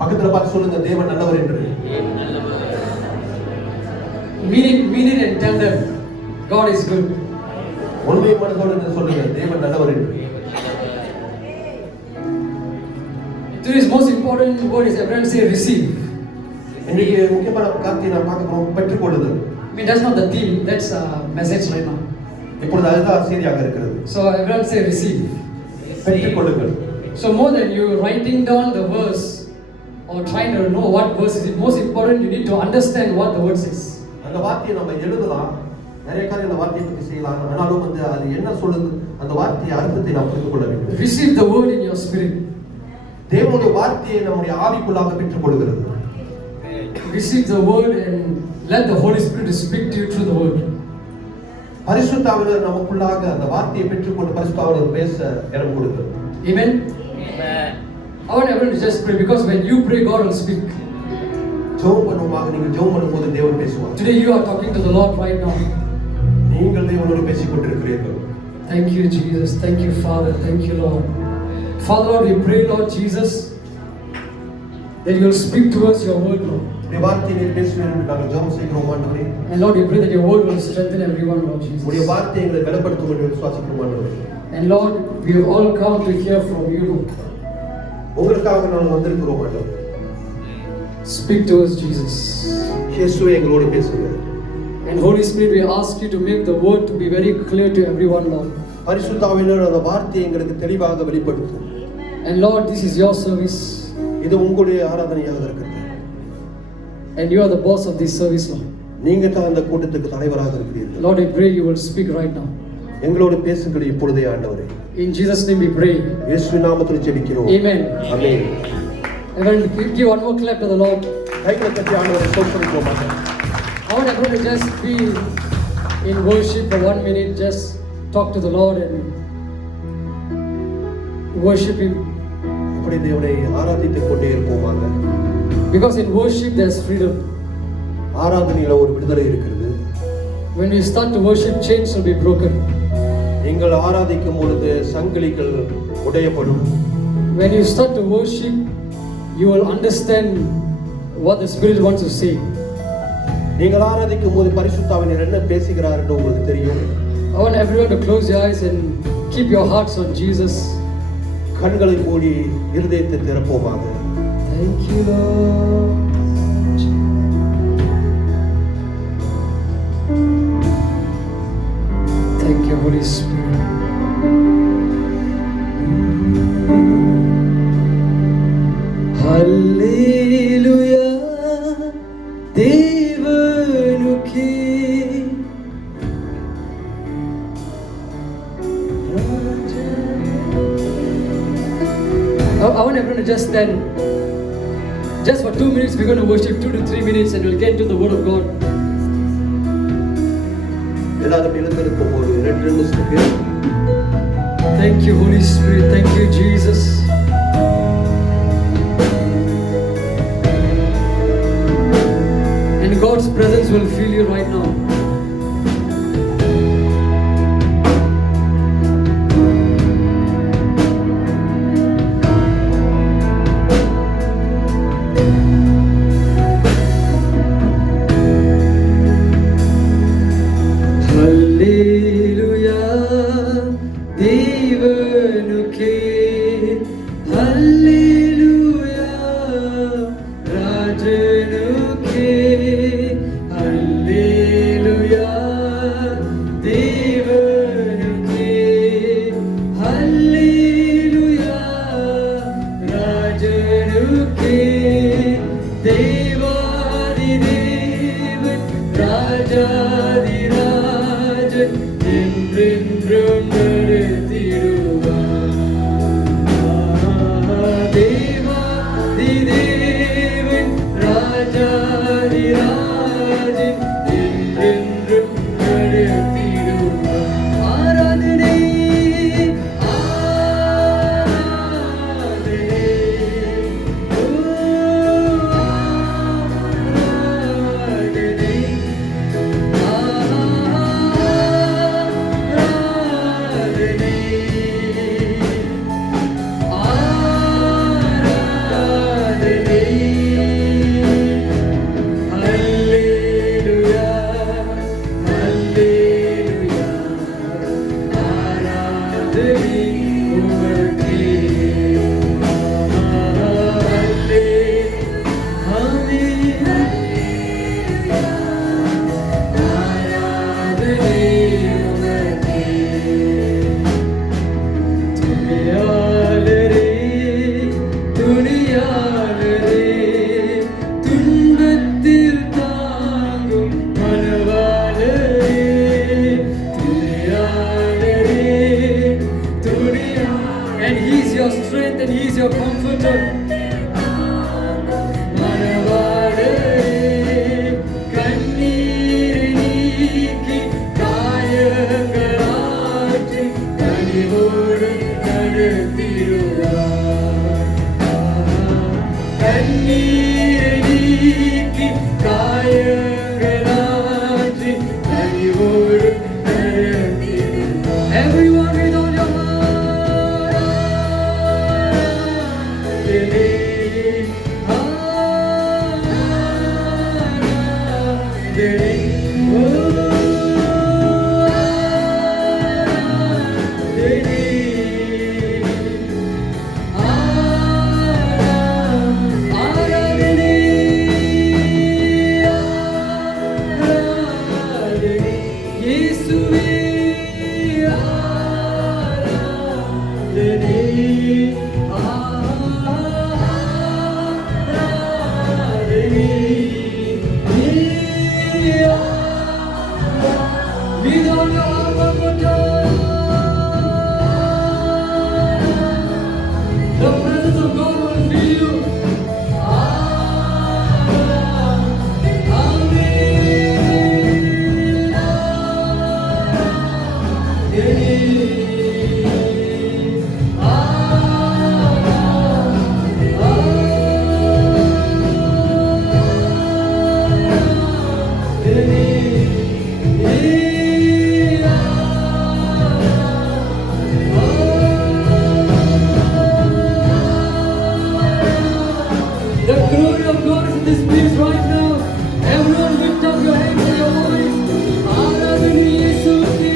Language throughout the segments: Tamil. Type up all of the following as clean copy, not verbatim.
பக்கத்துல பார்த்து சொல்லுங்க, தேவன் நல்லவர் என்று. Mean it and tell them, God is good. உண்மை மனதோடு சொல்லுங்க, தேவன் நல்லவர் என்று. Today's most important word is everyone say receive. இன்னைக்கு முக்கியமான காரியத்தை நாம் பார்க்கிறோம், பெற்றுக்கொள்ளுதல். I mean that's not the theme, that's a message right now. இப்பொழுது அதுதான் செய்தியாக இருக்கிறது. So everyone say receive. பெற்றுக்கொள்ளுங்கள். So more than you writing down the verse or trying to know what verse is it, most important you need to understand what the word says. அந்த வார்த்தையை நம்ம எழுதலாம், நிறைய காரியம் அந்த வார்த்தையை பற்றி செய்யலாம், ஆனாலும் அது என்ன சொல்லுது, அந்த வார்த்தையை அர்த்தத்தை நாம் புரிந்து கொள்ள வேண்டும். Receive the word in your spirit. தேவனுடைய வார்த்தையை நம்முடைய ஆவிக்குள்ளாக பெற்றுக்கொள்கிறது. Receive the word and let the Holy Spirit speak to you through the word. பரிசுத்த ஆவியானவர் நமக்குள்ளாக அந்த வார்த்தையை பெற்றுக்கொண்டு பரிசுத்த ஆவியானவர் பேச இடம் கொடுக்கிறது. Amen. Amen. I want everyone to just pray because when you pray, God will speak. ஜெபம் பண்ணுவோமாக, நீங்கள் ஜெபம் பண்ணும்போது தேவன் பேசுவார். Today you are talking to the Lord right now. நீங்கள் தேவனோடு பேசிக் கொண்டிருக்கிறீர்கள். Thank you Jesus, thank you Father, thank you Lord. Father Lord, we pray Lord Jesus that you will speak to us your word Lord. உடைய வார்த்தையை நீர் பேசுவீர் என்று நாங்கள் ஜெபம் செய்கிறோம் ஆண்டவரே. And Lord, we pray that your word will strengthen everyone Lord Jesus. உடைய வார்த்தை எங்களை பலப்படுத்தும் என்று விசுவாசிக்கிறோம் ஆண்டவரே. And Lord, we have all come to hear from you Lord. உங்களுக்காக நாங்கள் வந்திருக்கிறோம் ஆண்டவரே. Speak to us Jesus. இயேசுவே எங்களோடு பேசுங்க. And Holy Spirit, we ask you to make the word to be very clear to everyone Lord. பரிசுத்த ஆவியானவர் அந்த வார்த்தையை எங்களுக்கு தெளிவாக வெளிப்படுத்தும். And Lord, this is your service. இது உங்களுடைய ஆராதனையாக இருக்கிறது. And you are the boss of this service Lord. நீங்க தான் அந்த கூட்டத்துக்கு தலைவராக இருக்கிறீர்கள். Lord, I pray you will speak right now. எங்களோடு பேசுங்கள் இப்பொழுதே ஆண்டவரே. In Jesus name we pray. இயேசுவின் நாமத்தில் ஜெபிக்கிறோம். Amen. Amen. Everyone give one more clap to the Lord. கைகளை தட்டி ஆண்டவரை ஸ்தோத்திரிப்போம். I want everyone to just be in worship for 1 minute. Just talk to the Lord and worship Him. அப்படி தேவனை ஆராதித்துக் கொண்டே இருப்போமாக. Because in worship there's freedom. ஆராதனையில ஒரு விடுதலை இருக்கிறது. When we start to worship, chains will be broken. நீங்கள் ஆராதிக்கும் பொழுது சங்கிலிகள் உடையப்படும். When you start to worship, you will understand what the Spirit wants to say. நீங்கள் ஆராதிக்கும் போது பரிசுத்த ஆவியானவர் என்ன பேசுகிறார் என்று உங்களுக்கு தெரியும். I want everyone to close your eyes and keep your hearts on Jesus. கண்களை மூடி இருதயத்தை திறப்போமாக. Thank you Lord. Thank you Holy Spirit. Hallelujah. தேவனுக்கே I want everyone to just stand. Just for 2 minutes, we're going to worship 2 to 3 minutes and we'll get into the Word of God. எல்லாரும் எழுந்திருக்கும் போது 2 நிமிஷத்துக்கு. Thank you, Holy Spirit. Thank you, Jesus. And God's presence will fill you right now. துணியானதே துன்பத்தில் தாங்கும் மனவாளரே துணியானதே துணியா. And He is your strength and He is your comforter. Everyone with all your The presence of God will fill you. The glory of God is in this place right now. Everyone lift up your hands and your voice. Aradhana Yesuke.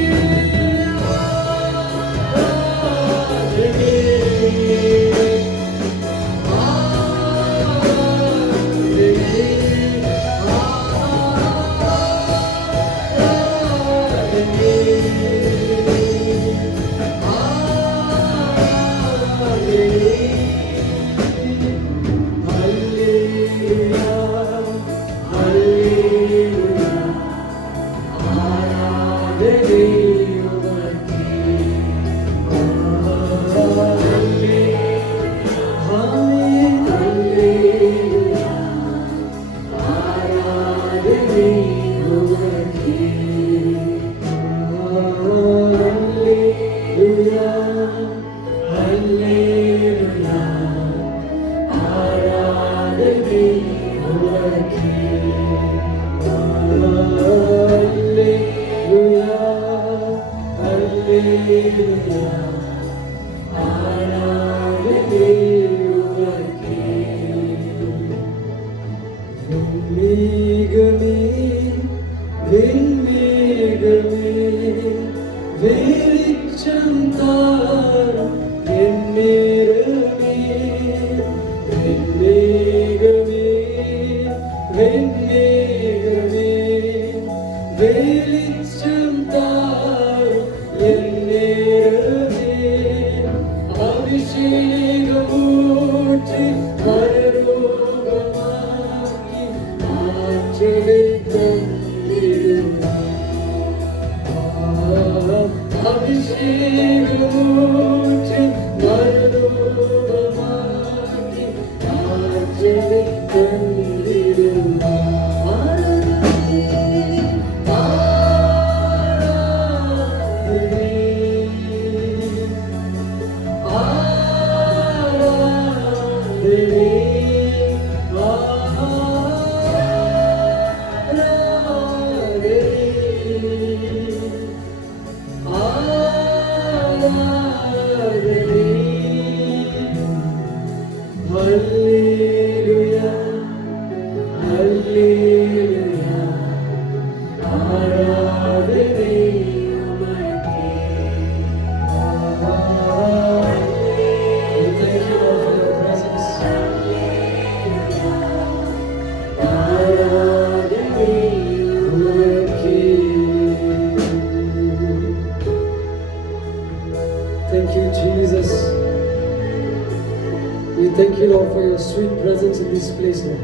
Lord, for your sweet presence in this place, Lord.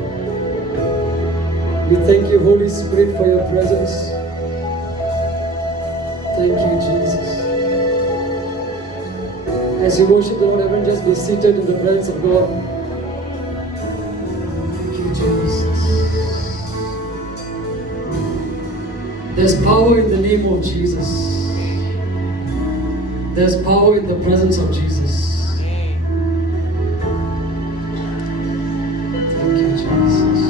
We thank you, Holy Spirit, for your presence. Thank you, Jesus. As you worship the Lord, everyone just be seated in the presence of God. Thank you, Jesus. There's power in the name of Jesus. There's power in the presence of Jesus. Thank you, Jesus.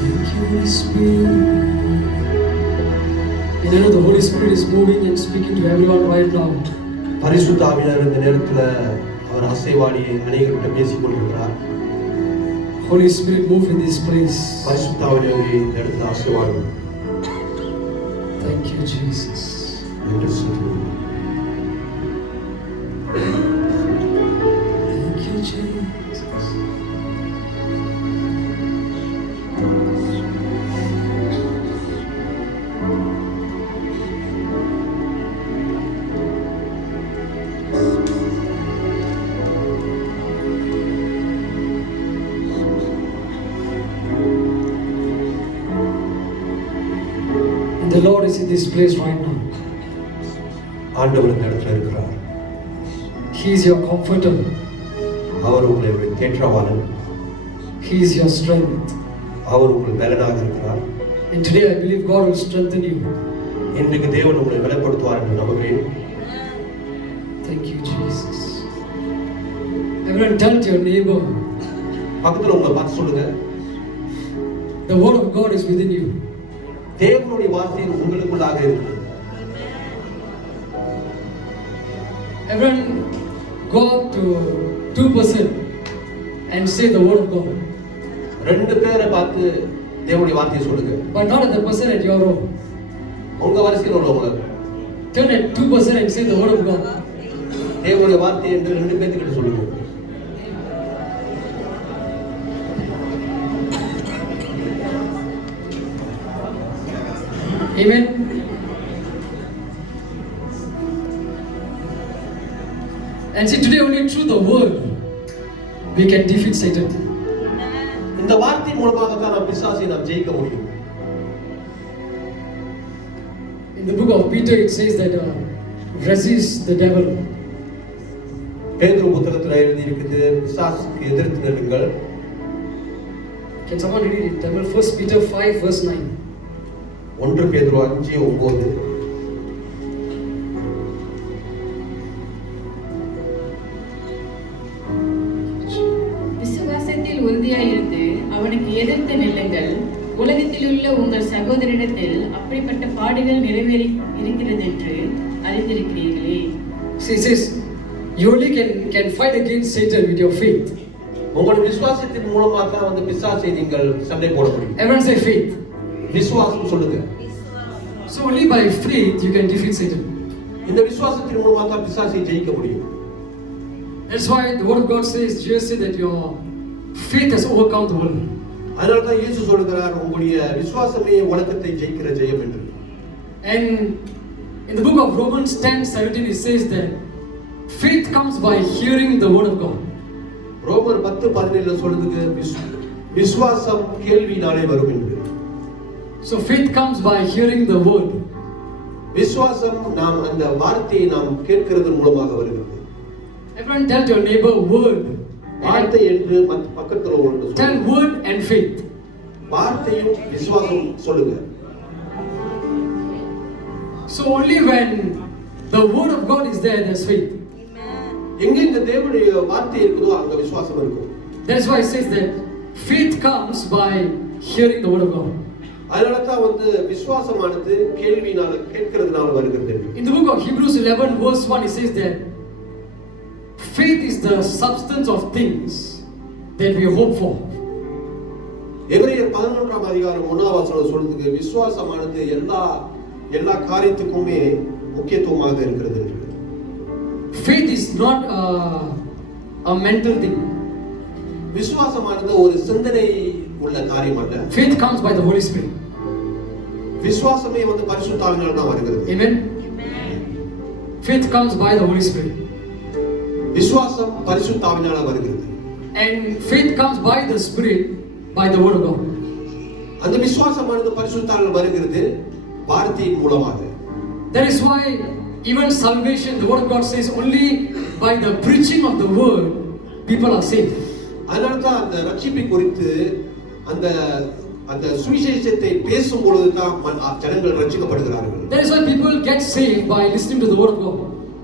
Thank you, Holy Spirit. And I know the Holy Spirit is moving and speaking to everyone right now. பரிசுத்த ஆவியானவர் இந்த நேரத்துல அவர் அசைவாடி அநேகர்கிட்ட பேசிக் கொண்டிருக்கிறார். Holy Spirit, move in this place. பரிசுத்த ஆவியானவர் இந்த இடத்துல அசைவாடும். Thank you, Jesus. நன்றி சொல்லுவோம். Thank you, Jesus. The Lord is in this place right now. ஆண்டவர் இந்த இடத்துல இருக்கிறார். He is your comforter. அவர் உங்களுடைய தேற்றவாளன். He is your strength. அவர் உங்களுக்கு பலனாக இருக்கிறார். And today I believe God will strengthen you. இன்றைக்கு தேவன் உங்களை பலப்படுத்துவார் என்று நம்புகிறேன். Thank you, Jesus. Everyone tell to your neighbor. பக்கத்துல உங்களை பார்த்து சொல்லுங்க. The word of God is within you. தேவனுடைய வார்த்தை உங்களுக்குள்ளாக இருக்கிறது. Everyone go up to 2% and say the word of God. ரெண்டு பேரை பார்த்து தேவனுடைய வார்த்தையை சொல்லுங்க. But not at the person at your row. உங்க வரிசையில் உள்ளவங்க. Turn at 2% and say the word of God. தேவனுடைய வார்த்தை என்று ரெண்டு பேர்கிட்ட சொல்லுங்க. Amen. And see, today only through the word we can defeat Satan. இந்த வார்த்தை மூலமாக தான் நாம் பிசாசை நாம் ஜெயிக்க முடியும். In the book of Peter it says that resist the devil. பேதுரு புத்தகத்தில் எழுதி இருக்குது பிசாசுக்கு எதிர்த்து நில்லுங்கள். Can someone read it in Tamil? 1 Peter 5 verse 9. 1 பேதுரு 5:9. விசுவாசத்தில் உறுதியாயிருந்து அவனுக்கு எதிர்த்து நில்லுங்கள். உலகத்தில் உள்ள உங்கள் சகோதரிடத்தில் அப்படிப்பட்ட பாடுகள் நிறைவேறி இருக்கிறது என்று அறிந்திருக்கிறீர்களே. See, it says you only can fight against Satan with your faith. உங்களுடைய விசுவாசத்தின் மூலமாக தான் வந்து பிசாசை நீங்கள் சண்டை போட முடியும். Everyone say faith. விசுவாசம் சொல்லுங்க. So only by faith you can defeat Satan. இந்த விசுவாசத்தின் மூலமாக தான் பிசாசை ஜெயிக்க முடியும். That's why the word of God says, Jesus said that your faith has overcome the world. அதனால தான் இயேசு சொல்கிறார் உங்களுடைய விசுவாசமே உலகத்தை ஜெயிக்கிற ஜெயம் என்று. And in the book of Romans 10:17 it says that faith comes by hearing the word of God. ரோமர் 10:17 சொல்லுது விசுவாசம் கேள்வியினாலே வரும் என்று. So faith comes by hearing the word. விசுவாசம் நாம் அந்த வார்த்தையை நாம் கேட்கிறது மூலமாக வருகிறது. Everyone tell your neighbor word. வார்த்தை என்று பக்கத்துல ஒன்று Tell word and faith. வார்த்தையும் விசுவாசம் சொல்லுங்க. So only when the word of God is there, there's faith. எங்க இந்த தேவனுடைய வார்த்தை இருக்குதோ அங்க விசுவாசம் இருக்கும். That's why it says that faith comes by hearing the word of God. அதனால தான் வந்து விசுவாசமானது கேள்வியினால கேட்கிறதுனால வருகிறது. In the book of Hebrews 11 verse 1 it says that faith is the substance of things that we hope for. எபிரேயர் 11ஆம் அதிகாரம் 1ஆம் வசனம் சொல்லுது விசுவாசமானது எல்லா காரியத்துக்குமே முக்கியத்துவமாக இருக்கிறது என்று. Faith is not a mental thing. விசுவாசமானது ஒரு சிந்தனை உள்ள காரியம் அல்ல. Faith comes by the Holy Spirit. விசுவாசமே வந்து பரிசுத்த ஆவியினால தான் வருகிறது. Amen. faith comes by the Holy Spirit. விசுவாசம் பரிசுத்த ஆவியினால வருகிறது. And faith comes by the Spirit, by the word of God. அந்த விசுவாசமானது பரிசுத்த ஆவியினால வருகிறது வார்த்தையின் மூலமாக. That is why even salvation, the word of God says, only by the preaching of the word people are saved. அதனால தான் அந்த ரட்சிப்பை குறித்து அந்த அந்த சுவிசேஷத்தை பேசும் பொழுது தான் ஜனங்கள் ரட்சிக்கப்படுகிறார்கள். That is why people get saved by listening to the word of God.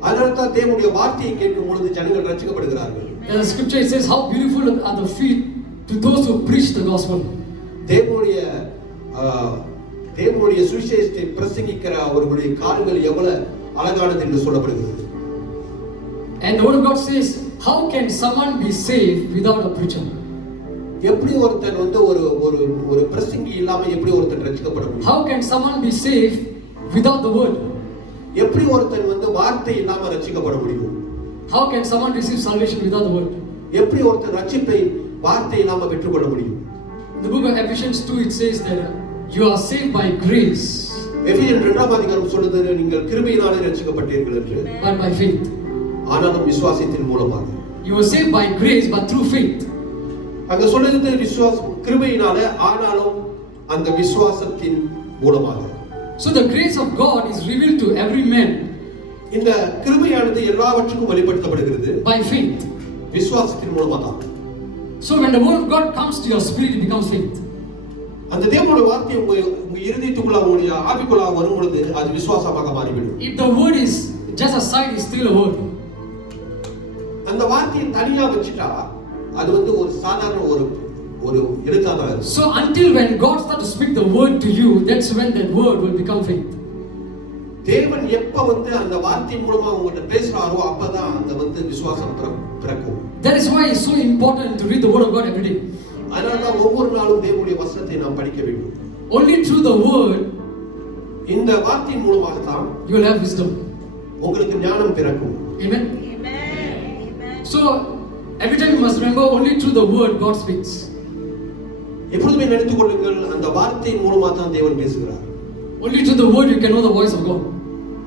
அதனால தான் தேவனுடைய வார்த்தையை கேட்கும் பொழுது ஜனங்கள் ரட்சிக்கப்படுகிறார்கள். The scripture says how beautiful are the feet to those who preach the gospel. தேவனுடைய சுவிசேஷத்தை பிரசங்கிக்கிற அவர்களுடைய கால்கள் எவ்வளவு அழகானது என்று சொல்லப்படுகிறது. And the word of God says, how can someone be saved without a preacher? எப்படி ஒருத்தன் வந்து ஒரு ஒரு ஒரு பிரசங்கி இல்லாம எப்படி ஒருத்தன் ரட்சிக்கப்பட முடியும்? How can someone be saved without the word? எப்படி ஒருத்தன் வந்து வார்த்தை இல்லாம ரட்சிக்கப்பட முடியும்? How can someone receive salvation without the word? எப்படி ஒருத்தன் ரட்சிப்பை வார்த்தை இல்லாம பெற்றுக்கொள்ள முடியும்? In the book of Ephesians 2 it says that you are saved by grace. எபிரேயர் 2ஆம் அதிகாரம் சொல்லுது நீங்கள் கிருபையினாலே ரட்சிக்கப்பட்டீர்கள் என்று. But by faith. ஆனாலும் விசுவாசத்தின் மூலமாக. You were saved by grace but through faith. அங்க சொல்லுது விசுவாசம் கிருபையினாலே ஆனாலும் அந்த விசுவாசத்தின் மூலமாக. So the grace of God is revealed to every man. இந்த கிருபையானது எல்லாவற்றுக்கும் வெளிப்படுத்தப்படுகிறது by faith. விசுவாசத்தின் மூலமாக. So when the word of God comes to your spirit it becomes faith. அந்த தேவனுடைய வார்த்தை உங்க இருதயத்துக்குள்ள உங்களுடைய ஆவிக்குள்ள வரும் பொழுது அது விசுவாசமாக மாறிவிடும். If the word is just a side is still a word. அந்த வார்த்தையை தனியா வச்சிட்டா அது வந்து ஒரு சாதாரண ஒரு எழுத்தாதான் இருக்கும். So until when God starts to speak the word to you, that's when that word will become faith. தேவன் எப்ப வந்து அந்த வார்த்தை மூலமா உங்ககிட்ட பேசுறாரோ அப்பதான் அந்த வந்து விசுவாசம் பிறக்கும். That is why it's so important to read the word of God every day. அதனால தான் ஒவ்வொரு நாளும் தேவனுடைய வசனத்தை நாம் படிக்க வேண்டும். Only through the word இந்த வார்த்தையின் மூலமாக தான் you will have wisdom. உங்களுக்கு ஞானம் பிறக்கும். Amen. So every time you must remember only through the word God speaks. எப்பொழுதுமே நினைத்துக் கொள்ளுங்கள் அந்த வார்த்தையின் மூலமாக தான் தேவன் பேசுகிறார். Only through the word you can know the voice of God.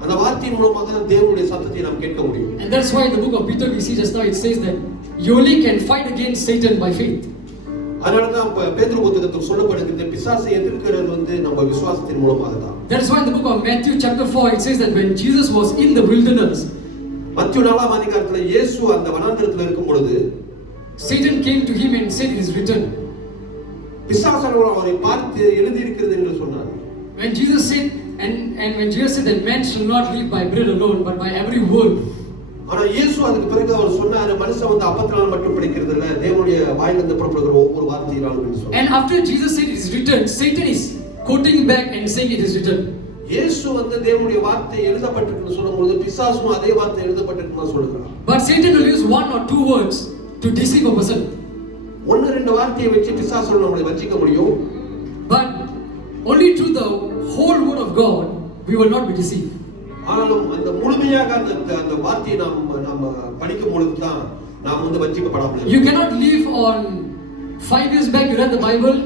அந்த வார்த்தையின் மூலமாக தான் தேவனுடைய சத்தத்தை நாம் கேட்க முடியும். And that's why in the book of Peter we see just now it says that you only can fight against Satan by faith. அதனால தான் பேதுரு புத்தகத்தில் சொல்லப்படுகிறது பிசாசை எதிர்க்கிறது வந்து நம்ம விசுவாசத்தின் மூலமாக தான். That's why in the book of Matthew chapter 4 it says that when Jesus was in the wilderness, மத்தேயு 4ஆம் அதிகாரத்தில் இயேசு அந்த வனாந்தரத்தில் இருக்கும் பொழுது Satan came to him and said it is written. பிசாசானவர் அவரை பார்த்து எழுதி இருக்கிறது என்று சொன்னார். When Jesus said and when Jesus said that man shall not live by bread alone but by every word. ஆனா இயேசு அதுக்கு பிறகு அவர் சொன்னாரு மனுஷன் வந்து அப்பத்தினால் மட்டும் பிழைக்கிறது இல்ல தேவனுடைய வாயிலிருந்து புறப்படுகிற ஒவ்வொரு வார்த்தையினாலும் என்று சொன்னார். And after Jesus said it is written, Satan is quoting back and saying it is written. இயேசு வந்து தேவனுடைய வார்த்தை எழுதப்பட்டிருக்குன்னு சொல்லும்போது பிசாசும் அதே வார்த்தை எழுதப்பட்டிருக்குன்னு சொல்றான். But Satan will use one or two words to deceive a person. ஒன்னு ரெண்டு வார்த்தையை வச்சு பிசாசு நம்மளை வஞ்சிக்க முடியும். But only through the whole word of God we will not be deceived. ஆனாலும் அந்த முழுமையாக அந்த வார்த்தையை நாம் படிக்கும் பொழுது தான் நாம் வந்து வஞ்சிக்கப்படாமல். You cannot live on 5 years back you read the Bible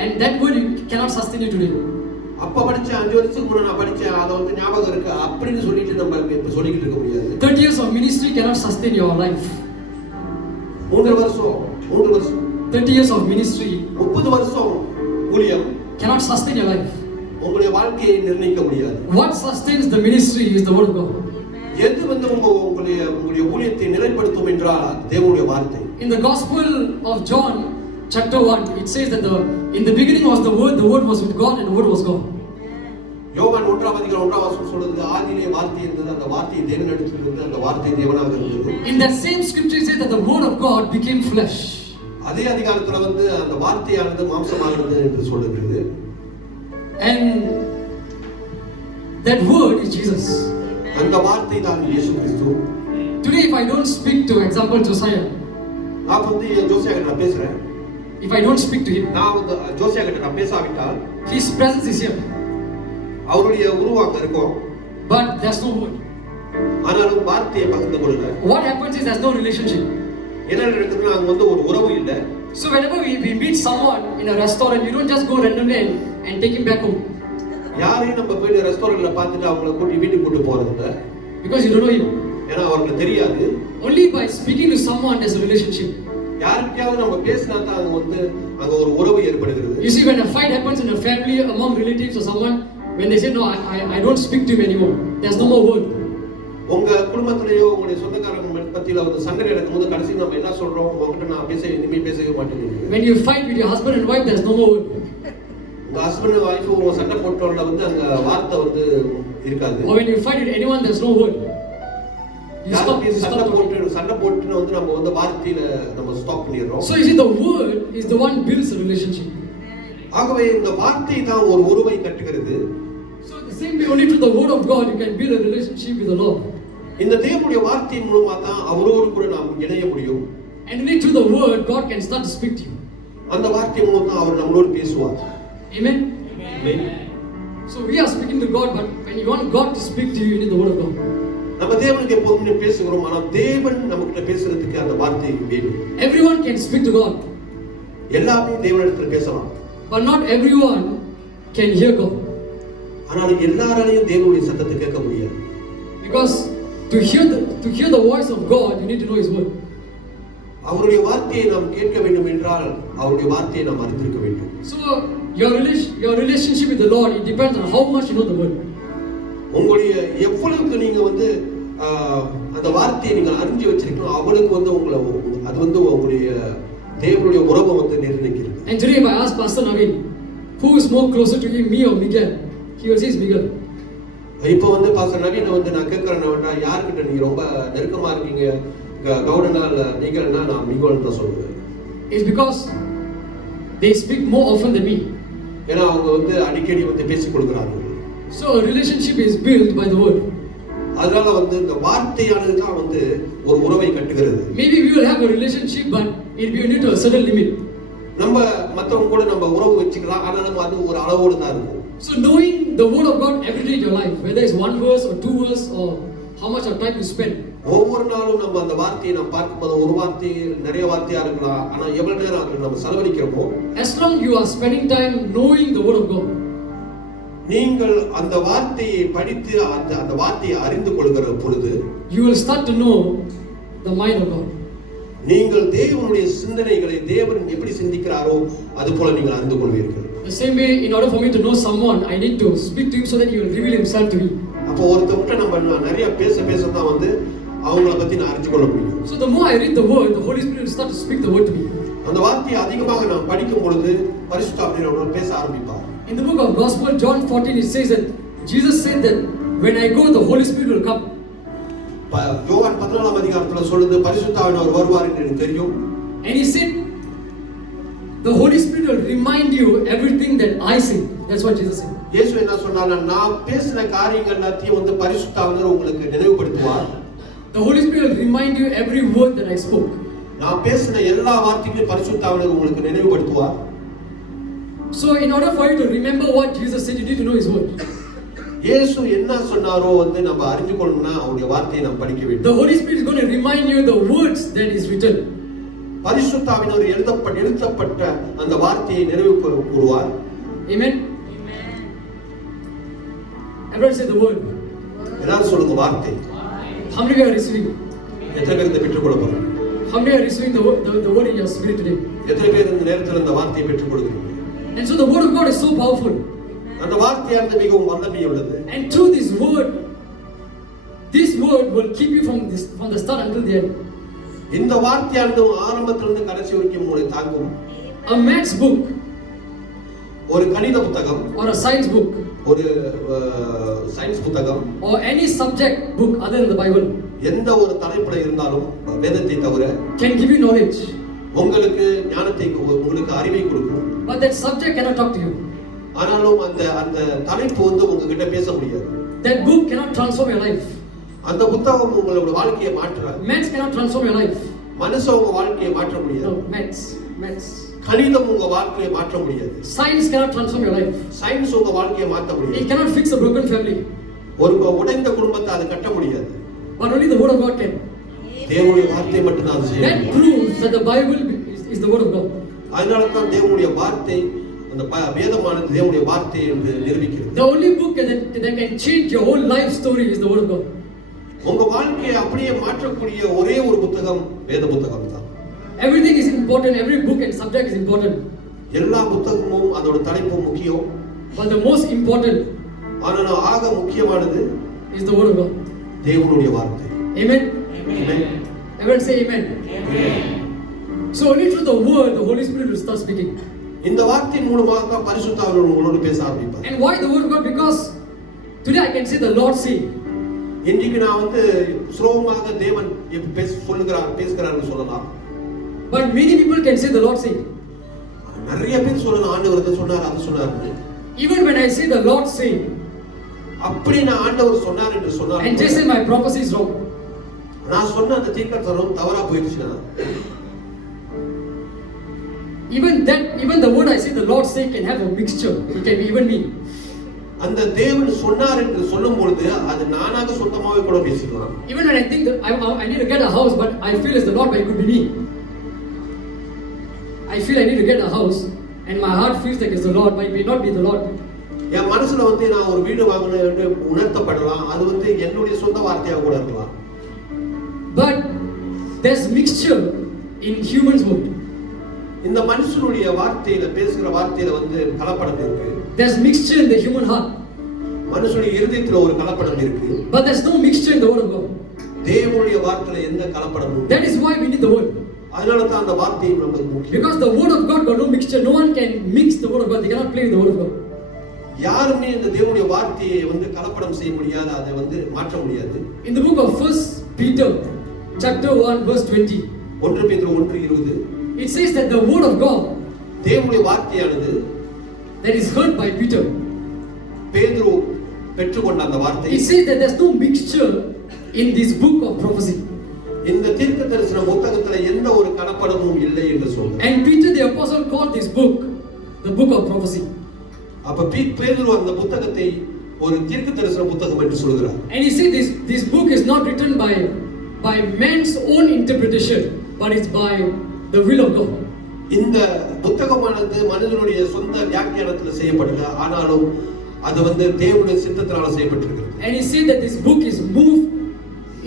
and that word you cannot sustain it today. அப்ப படிச்ச 5 வருஷத்துக்கு முன்ன நான் படிச்சேன் அத வந்து ஞாபகம் இருக்கு அப்படினு சொல்லிட்டு நம்ம இப்ப சொல்லிக்கிட்டு இருக்க முடியாது. 30 years of ministry cannot sustain your life. 3 வருஷம் 30 years of ministry 30 வருஷம் ஊழியம் cannot sustain your life. உங்களுடைய வாழ்க்கையை நிர்ணயிக்க முடியாது. What sustains the ministry is the word of God. எது வந்து உங்களுடைய ஊழியத்தை நிலைப்படுத்தும் என்றால் தேவனுடைய வார்த்தை. In the Gospel of John chapter 1 it says that in the beginning was the word was with God and the word was God. யோவான் 1ஆம் அதிகாரம் 1ஆம் வசனம் சொல்லுது ஆதியிலே வார்த்தை இருந்தது அந்த வார்த்தை தேவனிடத்தில் இருந்தது அந்த வார்த்தை தேவனாக இருந்தது. In that same scripture it says that the word of God became flesh. அதே அதிகாரத்துல வந்து அந்த வார்த்தையானது மாம்சமானது என்று சொல்லுகிறது. And that word is Jesus. அந்த வார்த்தை தான் இயேசு கிறிஸ்து. Today if I don't speak to example Josiah, நான் வந்து ஜோசியா கிட்ட பேசுறேன். if I don't speak to him, நான் வந்து ஜோசியா கிட்ட நான் பேசாவிட்டால் his presence is here அவருடைய உருவம் அங்க இருக்கும். but there's no word. ஆனாலும் வார்த்தையை பகிர்ந்து கொள்ளல. What happens is there's no relationship. என்ன நடக்குதுன்னா அங்க வந்து ஒரு உறவு இல்ல. So whenever we meet someone in a restaurant, you don't just go randomly and take him back home. யாரையும் நம்ம போய் ரெஸ்டாரன்ட்ல பார்த்துட்டு அவங்கள கூட்டி வீட்டுக்கு கூட்டி போறது இல்ல. because you don't know him. ஏன்னா அவருக்கு தெரியாது. Only by speaking to someone there's a relationship. யார்கிட்டயாவது நம்ம பேசினா தான் அங்க ஒரு உறவு ஏற்படுகிறது. You see, when a fight happens in a family among relatives or someone, when they say no, I don't speak to him anymore, there's no more word. உங்க குடும்பத்திலேயோ உங்களுடைய சொந்தக்காரங்க பத்தியில வந்து சண்டை நடக்கும்போது கடைசி நம்ம என்ன சொல்றோம், உங்ககிட்ட நான் இனிமே பேசவே மாட்டேன். When you fight with your husband and wife, there's no more word. உங்க ஹஸ்பண்ட் வைஃப் உங்க சண்டை போட்டோம்ல வந்து அங்க வார்த்தை வந்து இருக்காது. Or when you fight with anyone, there's no word. You stop. சண்டை போட்டுன்னு வந்து நம்ம வந்து வார்த்தையில நம்ம ஸ்டாப் பண்ணிடுறோம். So you see, the word is the one builds a relationship. ஆகவே இந்த வார்த்தை தான் ஒரு உறவை கட்டுகிறது. So the same way, only through the word of God you can build a relationship with the Lord. இந்த தேவனுடைய வார்த்தையின் மூலமா தான் அவரோடு கூட நாம் இணைய முடியும். And only through the word God can start to speak to you. அந்த வார்த்தை மூலமா தான் அவர் நம்மளோடு பேசுவார். Amen. Amen. So we are speaking to God, but when you want God to speak to you, you need the word of God. நம்ம தேவனுக்கு எப்போதுமே பேசுகிறோம், ஆனால் தேவன் நம்மகிட்ட பேசுறதுக்கு அந்த வார்த்தை வேணும். Everyone can speak to God. எல்லாமே தேவனிடத்துல பேசலாம். But not everyone can hear God. ஆனால் எல்லாராலையும் தேவனுடைய சத்தத்தை கேட்க முடியாது. Because to hear the voice of God, you need to know His word. அவருடைய வார்த்தையை நாம் கேட்க வேண்டும் என்றால் அவருடைய வார்த்தையை நாம் அறிந்திருக்க வேண்டும். So your relationship with the Lord, it depends on how much you know the word. உங்களுடைய எவ்வளவுக்கு நீங்க வந்து அந்த வார்த்தையை நீங்க அறிஞ்சு வச்சிருக்கீங்களோ அவளுக்கு வந்து உங்களை அது வந்து உங்களுடைய தேவனுடைய உறவை வந்து நிர்ணயிக்கிறது. And today if I ask Pastor Naveen, who is more closer to him, me or Miguel? He will say it's Miguel. இப்போ வந்து பாஸ்டர் நவீன் வந்து நான் கேட்கறேன்னா யார்கிட்ட நீங்க ரொம்ப நெருக்கமா இருக்கீங்க, கவுடனா இல்ல நீங்கள்னா நான் மிகோல்னு தான் சொல்லுவேன். It's because they speak more often than me. ஏன்னா அவங்க வந்து அடிக்கடி வந்து பேசிக் கொடுக்குறாங்க. So a relationship is built by the word. அதனால வந்து இந்த வார்த்தையானது தான் வந்து ஒரு உறவை கட்டுகிறது. Maybe we will have a relationship, but it will be only to a certain limit. நம்ம மத்தவங்க கூட நம்ம உறவு வச்சுக்கலாம், ஆனாலும் அது ஒரு அளவோடு தான் இருக்கும். So knowing the word of God every day in your life, whether it's one verse or two verse or how much of time you spend. ஒவ்வொரு நாளும் நம்ம அந்த வார்த்தையை நாம் பார்க்கும்போது ஒரு வார்த்தை நிறைய வார்த்தையா இருக்கலாம், ஆனா எவ்வளவு நேரம் அதுல நம்ம செலவழிக்கிறோமோ, as long you are spending time knowing the word of God, நீங்கள் அந்த வார்த்தையை படித்து அந்த வார்த்தையை அறிந்து கொள்கிற பொழுது you will start to know the mind of God. நீங்கள் தேவனுடைய சிந்தனைகளை தேவன் எப்படி சிந்திக்கிறாரோ அது போல நீங்கள் அறிந்து கொள்வீர்கள். The same way, in order for me to know someone, I need to speak to him so that he will reveal himself to me. அப்போ ஒருத்தவங்க நம்ம நிறைய பேச தான் வந்து அவங்கள பத்தி நான் அறிந்து கொள்ள முடியும். So the more I read the word, the Holy Spirit will start to speak the word to me. அந்த வார்த்தையை அதிகமாக நான் படிக்கும் பொழுது பரிசுத்த ஆவியானவர் பேச ஆரம்பிப்பார். In the book of Gospel, John 14, it says that Jesus said that when I go, the Holy Spirit will come. யோவான் 14ஆம் அதிகாரத்துல சொல்லுது பரிசுத்த ஆவியானவர் வருவார் என்று எனக்கு தெரியும். And he said the Holy Spirit will remind you everything that I say. That's what Jesus said. இயேசு என்ன சொன்னார்னா நான் பேசின காரியங்கள் எல்லாத்தையும் வந்து பரிசுத்த ஆவியானவர் உங்களுக்கு நினைவுபடுத்துவார். The Holy Spirit will remind you every word that I spoke. நான் பேசின எல்லா வார்த்தைகளையும் பரிசுத்த ஆவியானவர் உங்களுக்கு நினைவுபடுத்துவார். So in order for you to remember what Jesus said, you need to know His word. இயேசு என்ன சொன்னாரோ வந்து நம்ம அறிந்து கொள்ளணும்னா அவருடைய வார்த்தையை நாம் படிக்க வேண்டும். The Holy Spirit is going to remind you the words that is written. பரிசுத்த ஆவியானவர் எழுதப்பட்ட அந்த வார்த்தையை நினைவு கூறுவார். Amen. Everyone say the word. எல்லாரும் சொல்லுங்க வார்த்தை. How many are receiving? எத்தனை பேர் இதை பெற்றுக்கொள்ள போறீங்க? How many are receiving the word in your spirit today? எத்தனை பேர் இந்த நேரத்தில் இந்த வார்த்தையை பெற்றுக்கொள்கிறீங்க? And so the word of God is so powerful. அந்த வார்த்தையானது மிகவும் வல்லமை உள்ளது. And through this word will keep you from the start until the end. இந்த வார்த்தையானது ஆரம்பத்திலிருந்து கடைசி வரைக்கும் உங்களை தாங்கும். A maths book, ஒரு கணித புத்தகம், or a science book, ஒரு சயின்ஸ் புத்தகம், or any subject book other than the Bible, எந்த ஒரு தலைப்புல இருந்தாலும் வேதத்தை தவிர can give you knowledge. உங்களுக்கு ஞானத்தை உங்களுக்கு அறிவை கொடுக்கும். But that subject cannot talk to you. ஆனாலும் அந்த தலைப்பு வந்து உங்ககிட்ட பேச முடியாது. That book cannot transform your life. அந்த புத்தகம் உங்களோட வாழ்க்கையை மாற்றாது. Maths cannot transform your life. மனுஷன் உங்க வாழ்க்கையை மாற்ற முடியாது. No, maths. கணிதம் உங்க வாழ்க்கையை மாற்ற முடியாது. Science cannot transform your life. Science உங்க வாழ்க்கையை மாற்ற It முடியாது. cannot fix a broken family. ஒரு உடைந்த குடும்பத்தை அது கட்ட முடியாது. But only the word of God can. தேவனுடைய வார்த்தை மட்டும் தான் செய்யும். That proves that the Bible is the word of God. அதனால தான் தேவனுடைய வார்த்தை அந்த வேதமானது தேவனுடைய வார்த்தை என்று நிரூபிக்கிறது. The only book that can change your whole life story is the word of God. உங்க வாழ்க்கையை அப்படியே மாற்றக்கூடிய ஒரே ஒரு புத்தகம் வேத புத்தகம் தான். Everything is important, every book and subject is important. எல்லா புத்தகமும் அதோட தலைப்பும் முக்கியம். But the most important ஆனால் ஆக முக்கியமானது is the word of God. தேவனுடைய வார்த்தை. Amen. Amen. Everyone say amen. So only through the word the Holy Spirit will start speaking. இந்த வார்த்தையின் மூலமாக தான் பரிசுத்த ஆவியானவர் உங்களோடு பேச ஆரம்பிப்பார். And why the word of God? Because today I can say the Lord say. இன்னைக்கு நான் வந்து சுலபமாக தேவன் பேசுகிறார்னு சொல்லலாம். But many people can say the Lord say. நிறைய பேர் சொல்லலாம் ஆண்டவர் இதை சொன்னார் அது சொன்னார். Even when I say the Lord say, அப்படி நான் ஆண்டவர் சொன்னார் என்று சொன்னார் and just say my prophecy is wrong, நான் சொன்ன அந்த தீர்க்கதரிசனம் தவறா போயிடுச்சுனா, even the word I say the Lord say can have a mixture. It can be even me. அந்த தேவன் சொன்னார் என்று சொல்லும் பொழுது அது நானாக சொந்தமாவே கூட பேசிக்கலாம். Even when I think that I need to get a house, but I feel it's the Lord, but it could be me. I feel I need to get a house, and my heart feels like it's the Lord, but it may not be the Lord. என் மனசுல வந்து நான் ஒரு வீடு வாங்கணும் என்று உணர்த்தப்படலாம். அது வந்து என்னுடைய சொந்த வார்த்தையாக கூட இருக்கலாம். But there's mixture in human's word. இந்த மனுஷனுடைய வார்த்தையில பேசுகிற வார்த்தையில வந்து கலப்படம் இருக்கு. There's mixture in the human heart. மனுஷனுடைய இருதயத்துல ஒரு கலப்படம் இருக்கு. But there's no mixture in the word of God. தேவனுடைய வார்த்தையில எந்த கலப்படமும். That is why we need the word. அதனால தான் அந்த வார்த்தை நமக்கு முக்கியம். Because the word of God got no mixture. No one can mix the word of God. They cannot play with the word of God. யாருமே இந்த தேவனுடைய வார்த்தையை வந்து கலப்படம் செய்ய முடியாது, அதை வந்து மாற்ற முடியாது. In the book of 1 Peter chapter 1 verse 20, 1 பேதுரு 1:20, it says that the word of God தேவனுடைய வார்த்தையானது that is heard by Peter, பேதுரு பெற்றுக்கொண்ட அந்த வார்த்தை, it says that there's no mixture in this book of prophecy. இந்த தீர்க்கதரிசன புத்தகத்துல எந்த ஒரு கலப்படமும் இல்லை என்று சொல்றார். And Peter the apostle called this book the book of prophecy. அப்ப பேதுரு அந்த புத்தகத்தை ஒரு தீர்க்கதரிசன புத்தகம் என்று சொல்கிறார். And he said this book is not written by man's own interpretation, but it's by the will of God. இந்த புத்தகமானது மனிதனுடைய சொந்த வியாக்கியானத்தில் செய்யப்படல, ஆனாலும் அது வந்து தேவனுடைய சித்தத்தினால செய்யப்பட்டிருக்கிறது. And he said that this book is moved,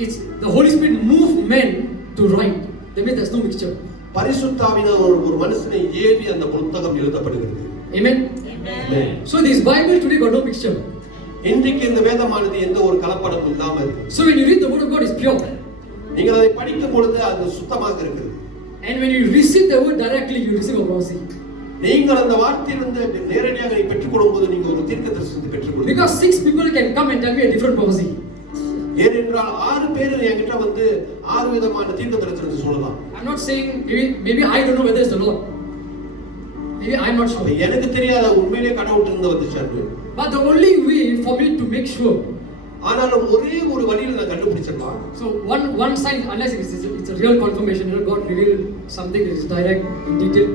it's the Holy Spirit moved men to write. That means there's no mixture. பரிசுத்த ஆவியானவர் ஒரு மனுஷனை ஏவி அந்த புத்தகம் எழுதப்படுகிறது. Amen. Amen. So this Bible today got no mixture. இன்றைக்கு இந்த வேதமானது எந்த ஒரு கலப்படமும் இல்லாம இருக்கு. So when you read the word of God, it's pure. நீங்கள் அதை படிக்கும் பொழுது அது சுத்தமாக இருக்கிறது. And when you receive the word directly, you receive a prophecy. நீங்கள் அந்த வார்த்தையிலிருந்து நேரடியாக பெற்றுக்கொள்ளும்போது நீங்க ஒரு தீர்க்கதரிசனத்தை பெற்றுக்கொள்ளுங்கள். Because 6 people can come and tell me a different prophecy. ஏனென்றால் 6 பேர் என்கிட்ட வந்து 6 விதமான தீர்க்கதரிசனத்தை சொல்லலாம். I'm not saying maybe I don't know whether it's the Lord. Maybe I'm not sure. எனக்கு தெரியாத உண்மையிலே கடவுள்கிட்ட இருந்து வந்துச்சாரு. But the only way for me to make sure. ஆனாலும் ஒரே ஒரு வழியில் நான் கண்டுபிடிச்சிடலாம். So one sign, unless it's a real confirmation, you know, God revealed something that is direct in detail.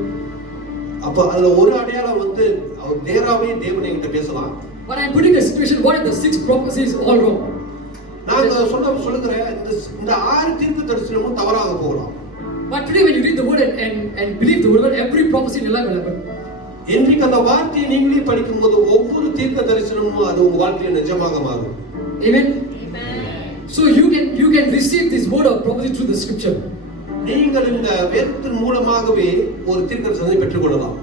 அப்ப அதுல ஒரு அடையாளம் வந்து அவர் நேராவே தேவன் என்கிட்ட பேசலாம். But I'm putting the situation, what if the 6 prophecies all wrong? நான் சொல்லுகிறேன் இந்த 6 தீர்க்கதரிசனமும் தவறாக போகலாம். But today when you read the word and believe the word, every prophecy in your life will happen. இன்றைக்கு அந்த வார்த்தையை நீங்களே படிக்கும்போது ஒவ்வொரு தீர்க்கதரிசனமும் அது உங்க வாழ்க்கையில நிஜமாக மாறும். Amen. So you can receive this word of prophecy through the scripture. நீங்கள் இந்த வேதத்தின் மூலமாகவே ஒரு தீர்க்கதரிசனத்தை பெற்றுக்கொள்ளலாம்.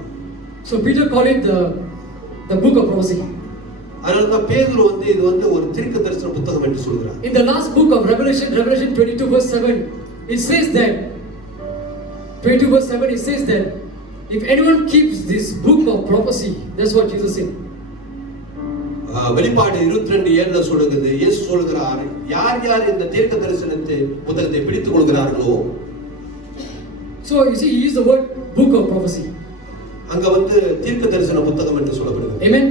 So Peter called it the book of prophecy. அதனால தான் பேதுரு வந்து இது வந்து ஒரு தீர்க்கதரிசன புத்தகம் என்று சொல்கிறார். In the last book of Revelation 22 verse 7, it says that 22 verse 7, it says that if anyone keeps this book of prophecy, that's what Jesus said. வெளிப்பாடு 22:7 சொல்லுகிறது, இயேசு சொல்கிறார், யார் இந்த தீர்க்கதரிசனத்தை புத்தகத்தை பிடித்துக் கொள்கிறார்களோ. So you see, he used the word book of prophecy. அங்க வந்து தீர்க்கதரிசன புத்தகம் என்று சொல்லப்படுகிறது. Amen.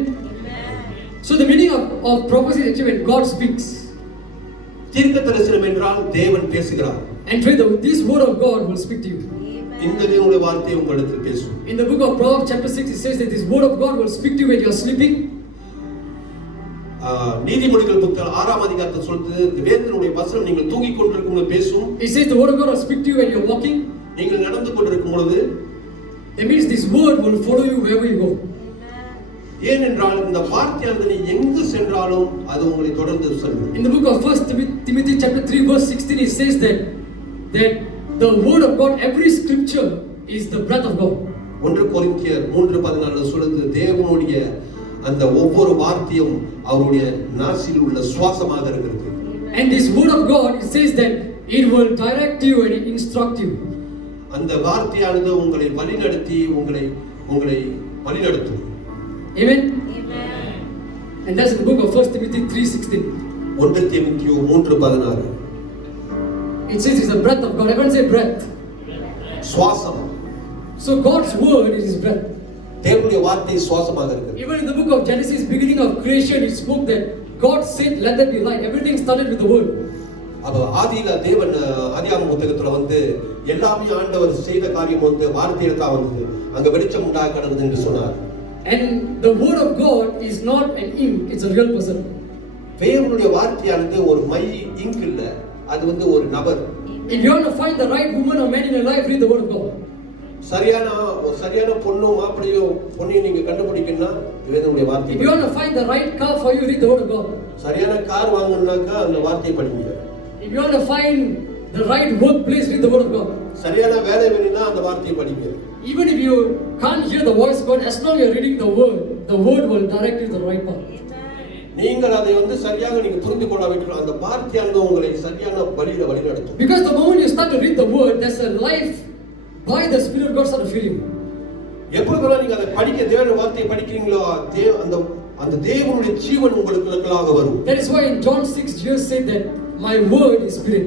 So the meaning of prophecy is actually when God speaks. தீர்க்கதரிசனம் என்றால் தேவன் பேசுகிறார். And this word of God will speak to you. இந்த தேவனுடைய வார்த்தை உங்களிடத்தில் பேசும். In the book of Proverbs chapter 6, it says that this word of God will speak to you when you are sleeping. நீதிமொழிகள் புத்தகம் 6ஆம் அதிகாரத்தில் சொல்லுது, வேதத்தினுடைய வசனம் நீங்கள் தூங்கிக் கொண்டிருக்கும் போது பேசும். It says the word of God will speak to you when you are walking. நீங்கள் நடந்து கொண்டிருக்கும் பொழுது. That means this word will follow you wherever you go. ஏனென்றால் இந்த வார்த்தையானது நீ எங்கு சென்றாலும் அது உங்களை தொடர்ந்து செல்லும். In the book of 1 Timothy chapter 3 verse 16 it says that the word of God, every scripture is the breath of God. 1 கொரிந்தியர் 3:14 சொல்லுது தேவனுடைய அந்த ஒவ்வொரு வார்த்தையும் அவருடைய நாசில் உள்ள சுவாசமாக இருக்கிறது. And this word of God, it says that it will direct you and instruct you. அந்த வார்த்தையானது உங்களை வழிநடத்தி உங்களை வழிநடத்தும். Amen. And that's in the book of 1 Timothy 3:16. 1 தீமோத்தேயு 3:16. It says it's the breath of God. Everyone say breath. சுவாசம். So God's word is his breath. தேவனுடைய வார்த்தை சுவாசமாக இருக்கிறது. Even in the book of Genesis, beginning of creation, it spoke that God said, "Let there be light." Everything started with the word. அப்ப ஆதியில தேவன் ஆதியாகம புத்தகத்துல வந்து எல்லாமே ஆண்டவர் செய்த காரியம் வந்து வார்த்தையில தான் வந்தது. அங்க வெளிச்சம் உண்டாக கடவுது என்று சொன்னார். And the word of God is not an ink, it's a real person. தேவனுடைய வார்த்தையானது ஒரு மை இங்க் இல்ல, அது வந்து ஒரு நபர். If you want to find the right woman or man in your life, read the word of God. சரியான பொண்ணோ மாப்பிளையோ பொண்ணையும் நீங்க கண்டுபிடிக்கணும்னா வேதனுடைய வார்த்தை. If you want to find the right car for you, read the word of God. சரியான கார் வாங்கணும்னாக்கா அந்த வார்த்தையை படிங்க. If you want to find the right workplace, read the word of God. சரியான வேலை வேணும்னா அந்த வார்த்தையை படிங்க. Even if you can't hear the voice of God, as long as you are reading the word will direct you to the right path. நீங்கள் அதை வந்து சரியாக நீங்க புரிந்து கொள்ளாவிட்டால் அந்த வார்த்தையானது உங்களை சரியான வழியில வழிநடத்தும். Because the moment you start to read the word, there's a life by the Spirit of God start to fill you. எப்பொழுதெல்லாம் நீங்க அதை படிக்க தேவனுடைய வார்த்தையை படிக்கிறீங்களோ அந்த தேவனுடைய ஜீவன் உங்களுக்குள்ளாக வரும். That is why in John 6 Jesus said that my word is spirit.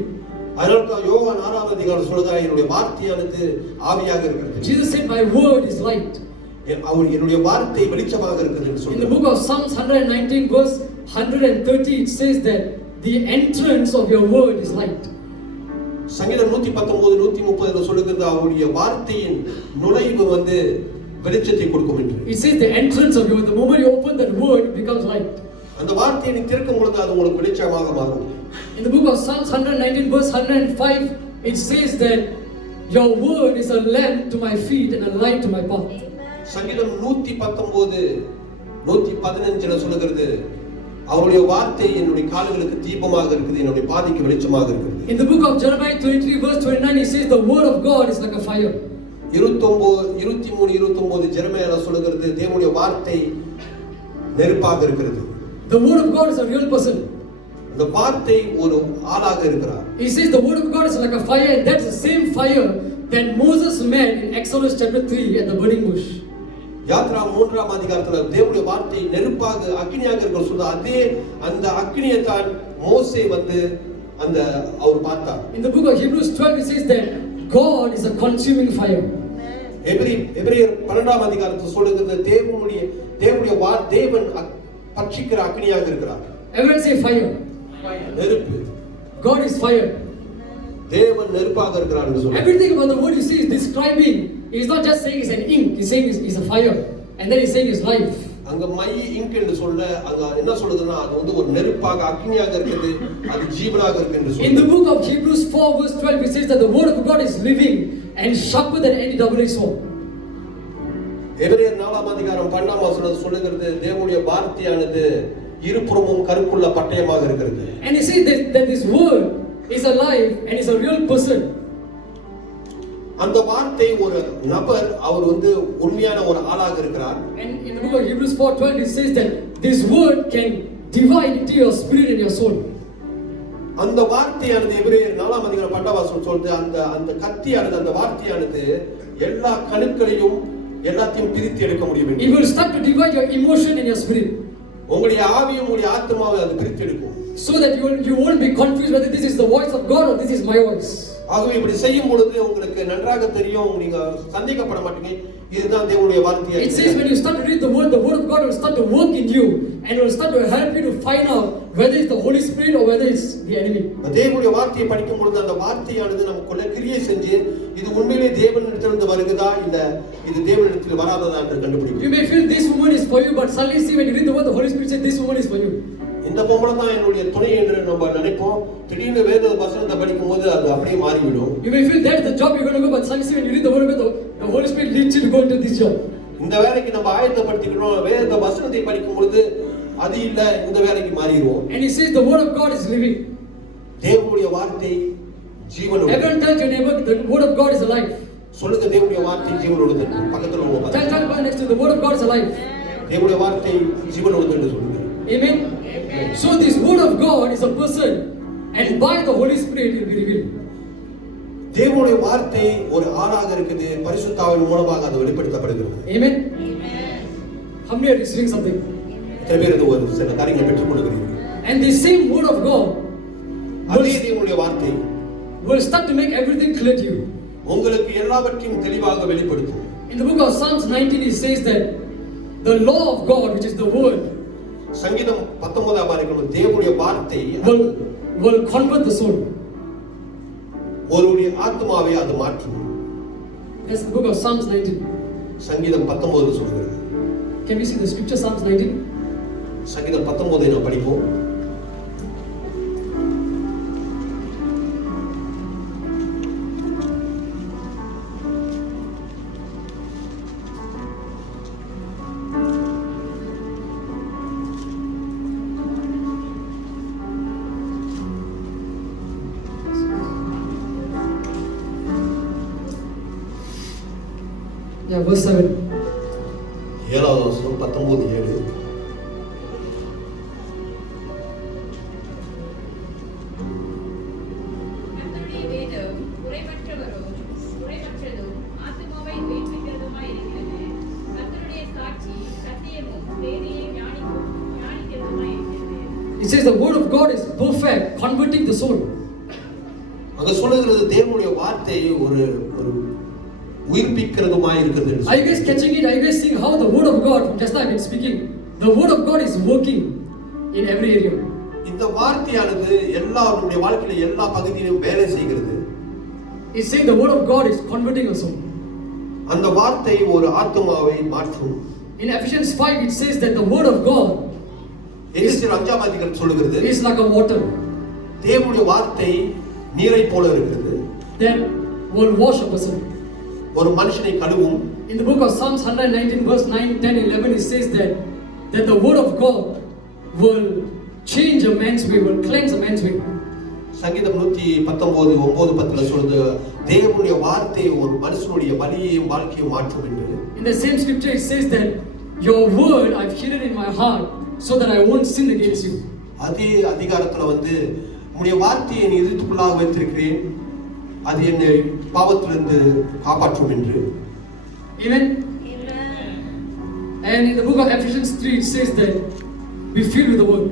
அதனால தான் யோவான் 6ஆம் அதிகாரம் சொல்றார் என்னுடைய வார்த்தையானது ஆவியாக இருக்கிறது. Jesus said my word is light. என்னுடைய வார்த்தை வெளிச்சமாக இருக்கிறது என்று சொல்றார். In the book of Psalms 119 verse 130 it says that the entrance of your word is light. சங்கீதம் 119 130 சொல்லுகிறது அவருடைய வார்த்தையின் நுழைவு வந்து வெளிச்சத்தை கொடுக்கும் என்று. It says the entrance of your, the moment you open that word it becomes light. அந்த வார்த்தையை நீ திறக்கும் பொழுது அது உங்களுக்கு வெளிச்சமாக மாறும். In the book of Psalms 119 verse 105 it says that your word is a lamp to my feet and a light to my path. சங்கீதம் 119 115ல சொல்லுகிறது அவருடைய வார்த்தை என்னுடைய கால்களுக்கு தீபமாக இருக்குது என்னுடைய பாதைக்கு வெளிச்சமாக இருக்குது. In the book of Jeremiah 23 verse 29 it says the word of God is like a fire. 23 ஜெரமியால சொல்லுகிறது தேவனுடைய வார்த்தை நெருப்பாக இருக்கிறது. The word of God is a real person. அந்த வார்த்தை ஒரு ஆளாக இருக்கிறார். He says the word of God is like a fire and that's the same fire that Moses met in Exodus chapter 3 at the burning bush. Yatra 3ஆம் அதிகாரத்துல தேவனுடைய வார்த்தை நெருப்பாக அக்கினியாக இருக்கிற சொல்ற அதே அந்த அக்கினியை தான் மோசே வந்து அந்த அவர் பார்த்தார். In the book of Hebrews 12 it says that God is a consuming fire. எபிரேயர் 12ஆம் அதிகாரத்துல சொல்லுகிறது தேவனுடைய தேவன் பட்சிக்கிற அக்கினியாக இருக்கிறார். Everyone say fire. நெருப்பு. God is fire. தேவன் நெருப்பாக இருக்கிறார் என்று சொல்றார். Everything about the word you see is describing. He is not just saying it's an ink. He's saying it's a fire. And then he's saying it's life. அங்க மை இங்க் என்று சொல்ல அங்க என்ன சொல்லுதுன்னா அது வந்து ஒரு நெருப்பாக அக்கினியாக இருக்குது அது ஜீவனாக இருக்கு என்று சொல்லுது. In the book of Hebrews 4 verse 12 it says that the word of God is living and sharper than any double-edged sword. எபிரேயர் 4ஆம் அதிகாரம் 12ஆம் வசனம் சொல்லுகிறது தேவனுடைய வார்த்தையானது இருபுறமும் கருக்குள்ள பட்டயமாக இருக்கிறது. And he says that this word is alive and is a real person. அந்த வார்த்தை ஒரு நபர் அவர் வந்து உண்மையான ஒரு ஆளாக இருக்கிறார். And in the book of Hebrews 4:12 it says that this word can divide into your spirit and your soul. அந்த வார்த்தையானது எபிரேயர் 4ஆம் அதிகாரம் 12ஆம் வசனம் சொல்றது அந்த கத்தியானது அந்த வார்த்தையானது எல்லா கணுக்களையும் எல்லாத்தையும் பிரித்து எடுக்க முடியும். It will start to divide your emotion and your spirit. உங்களுடைய ஆவியும் உங்களுடைய ஆத்மாவை அது பிரித்து எடுக்கும். So that you won't be confused whether this is the voice of God or this is my voice. ஆகவே இப்படி செய்யும் பொழுது உங்களுக்கு நன்றாக தெரியும் நீங்க சந்தேகப்பட மாட்டீங்க இதுதான் தேவனுடைய வார்த்தை. It says when you start to read the word of God will start to work in you and will start to help you to find out whether it's the Holy Spirit or whether it's the enemy. தேவனுடைய வார்த்தையை படிக்கும் பொழுது அந்த வார்த்தையானது நமக்குள்ள கிரியை செஞ்சு இது உண்மையிலேயே தேவனிடத்திலிருந்து வருகிறதா இல்ல இது தேவனிடத்தில் வராததா என்று கண்டுபிடிக்கும். You may feel this woman is for you but suddenly see when you read the word the Holy Spirit says this woman is for you. இந்த பொம்பளை தான் என்னுடைய துணை என்று நம்ம நினைப்போம். திடீர்னு வேத வசனத்தை படிக்கும்போது அது அப்படியே மாறிவிடும். You may feel that's the job you're going to go but suddenly when you read the word of God the Holy Spirit leads you to go into this job. இந்த வேலைக்கு நம்ம ஆயத்தப்படுத்திக்கணும், வேத வசனத்தை படிக்கும் பொழுது அது இல்ல இந்த வேலைக்கு மாறிடுவோம். And he says the word of God is living. தேவனுடைய வார்த்தை ஜீவனுள்ளது. Everyone tell your neighbor the word of God is alive. சொல்லுங்க, தேவனுடைய வார்த்தை ஜீவனுள்ளது. பக்கத்துல உள்ள Tell next to the word of God is alive. தேவனுடைய வார்த்தை ஜீவனுள்ளது என்று சொல்லுங்க. Amen. So this word of God is a person, and by the Holy Spirit it will be revealed. தேவனுடைய வார்த்தை ஒரு ஆளாக இருக்குது, பரிசுத்த ஆவியின் மூலமாக அது வெளிப்படுத்தப்படுகிறது. Amen. How many are receiving something? எத்தனை பேர் இது ஒரு சில காரியங்களை பெற்றுக் கொள்கிறீர்கள்? And the same word of God அதே தேவனுடைய வார்த்தை will start to make everything clear to you. உங்களுக்கு எல்லாவற்றையும் தெளிவாக வெளிப்படுத்தும். In the book of Psalms 19 it says that the law of God, which is the word, சங்கீதம் 19ஆம் அதிகாரம் தேவனுடைய வார்த்தை will convert the soul. ஒருவருடைய ஆத்மாவை அது மாற்றும். That's the book of Psalms 19. சங்கீதம் 19 சொல்கிறது. Can we see the scripture Psalms 19? சங்கீதம் 19 நாம் படிப்போம். Yeah, verse 7. 7வது வசனம் 19:7. கர்த்தருடைய வேதம் குறைவற்றதும் ஆத்துமாவை உயிர்ப்பிக்கிறதுமாய் இருக்கிறது. கர்த்தருடைய சாட்சி சத்தியமும் தேவனையை ஞானிக்கிறதுமாய் இருக்கிறது. It says the word of God is perfect, converting the soul. அங்க சொல்லுகிறது தேவனுடைய வார்த்தை ஒரு உயிர்ப்பிக்கிறதுமாய் இருக்கிறது. Are you guys catching it? Are you guys seeing how the word of God, just like I'm speaking, the word of God is working in every area. இந்த வார்த்தையானது எல்லாருடைய வாழ்க்கையில எல்லா பகுதியிலும் வேலை செய்கிறது. It's saying the word of God is converting a soul. அந்த வார்த்தை ஒரு ஆத்மாவை மாற்றும். In Ephesians 5 it says that the word of God எபேசியர் 5ஆம் அதிகாரம் சொல்லுகிறது is like a water தேவனுடைய வார்த்தை நீரை போல இருக்கிறது. that will wash a person. ஒரு மனுஷனை கழுவும். In the book of Psalms 119 verse 9, 10, 11 it says that the word of God will change a man's way, will cleanse a man's way. சங்கீதம் 119 9 10ல சொல்லுது தேவனுடைய வார்த்தை ஒரு மனுஷனுடைய வழியையும் வாழ்க்கையும் மாற்றும் என்று. In the same scripture it says that your word I've hidden in my heart so that I won't sin against you. அதே அதிகாரத்துல வந்து உம்முடைய வார்த்தையை என் இதயத்துக்குள்ளாக வைத்திருக்கிறேன், அது என்னை பாவத்திலிருந்து காப்பாற்றும் என்று. Amen. And in the book of Ephesians 3 it says that be filled with the word.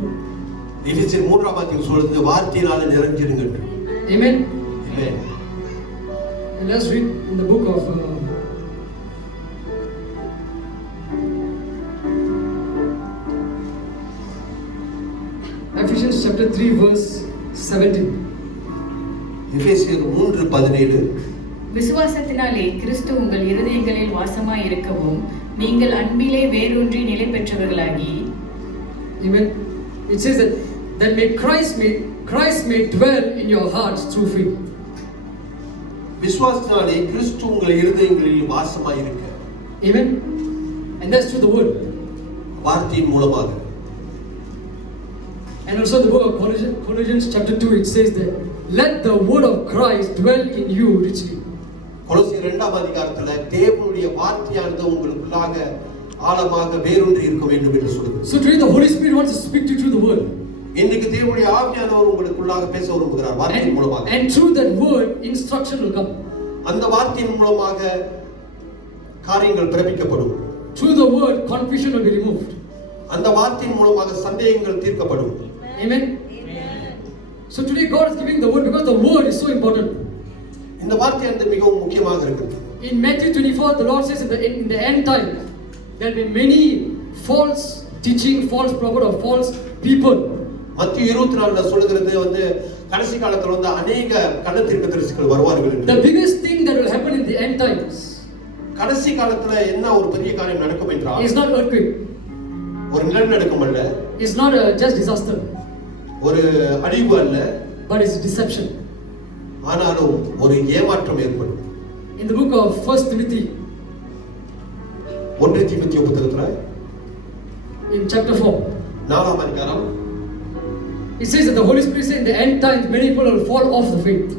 எபேசியர் 3ஆம் அதிகாரம் சொல்லுது வார்த்தையினால நிறைஞ்சிருங்க என்று. Amen. Amen. And let's read in the book of Ephesians chapter 3 verse 17. எபேசியர் 3:17. விசுவாசத்தினாலே கிறிஸ்து உங்கள் இருதயங்களில் வாசமாய் இருக்கவும் நீங்கள் அன்பிலே வேரூன்றி நிலை பெற்றவர்களாகி. Amen. It says that may Christ may dwell in your hearts through faith. விசுவாசத்தினாலே கிறிஸ்து உங்கள் இருதயங்களில் வாசமாய் இருக்க. Amen. And that's through the word. வார்த்தையின் மூலமாக. And also the book of Colossians chapter 2 it says that let the word of Christ dwell in you richly. கொலோசியர் 2ஆம் அதிகாரத்துல தேவனுடைய வார்த்தையானது உங்களுக்குள்ளாக ஆழமாக வேரூன்றி இருக்க வேண்டும் என்று சொல்லுது. So today the Holy Spirit wants to speak to you through the word. இன்னைக்கு தேவனுடைய ஆவியானவர் உங்களுக்குள்ளாக பேச விரும்புகிறார் வார்த்தையின் மூலமாக. And through that word instruction will come. அந்த வார்த்தையின் மூலமாக காரியங்கள் பிறப்பிக்கப்படும். Through the word confusion will be removed. அந்த வார்த்தையின் மூலமாக சந்தேகங்கள் தீர்க்கப்படும். Amen. So today God is giving the word because the word is so important. இந்த வார்த்தையானது மிகவும் முக்கியமாக இருக்குது. In Matthew 24 the Lord says in the end time there will be many false teaching, false prophet or false people. மத்திய 24ல சொல்லுகிறது வந்து கடைசி காலத்துல வந்து अनेक கள்ள தீர்க்கதரிசிகள் வருவார்கள் என்று. The biggest thing that will happen in the end times கடைசி காலத்துல என்ன ஒரு பெரிய காரியம் நடக்கும் என்றால் is not earthquake. ஒரு நிலநடுக்கம் அல்ல. It's not a just disaster. ஒரு அழிவு அல்ல. But it's deception. ஆனாலும் ஒரு ஏமாற்றம் ஏற்படும். In the book of 1 Timothy 1 தீமோத்தேயு புத்தகத்துல in chapter 4. 4ஆம் அதிகாரம் It says that the Holy Spirit said in the end times many people will fall off the faith.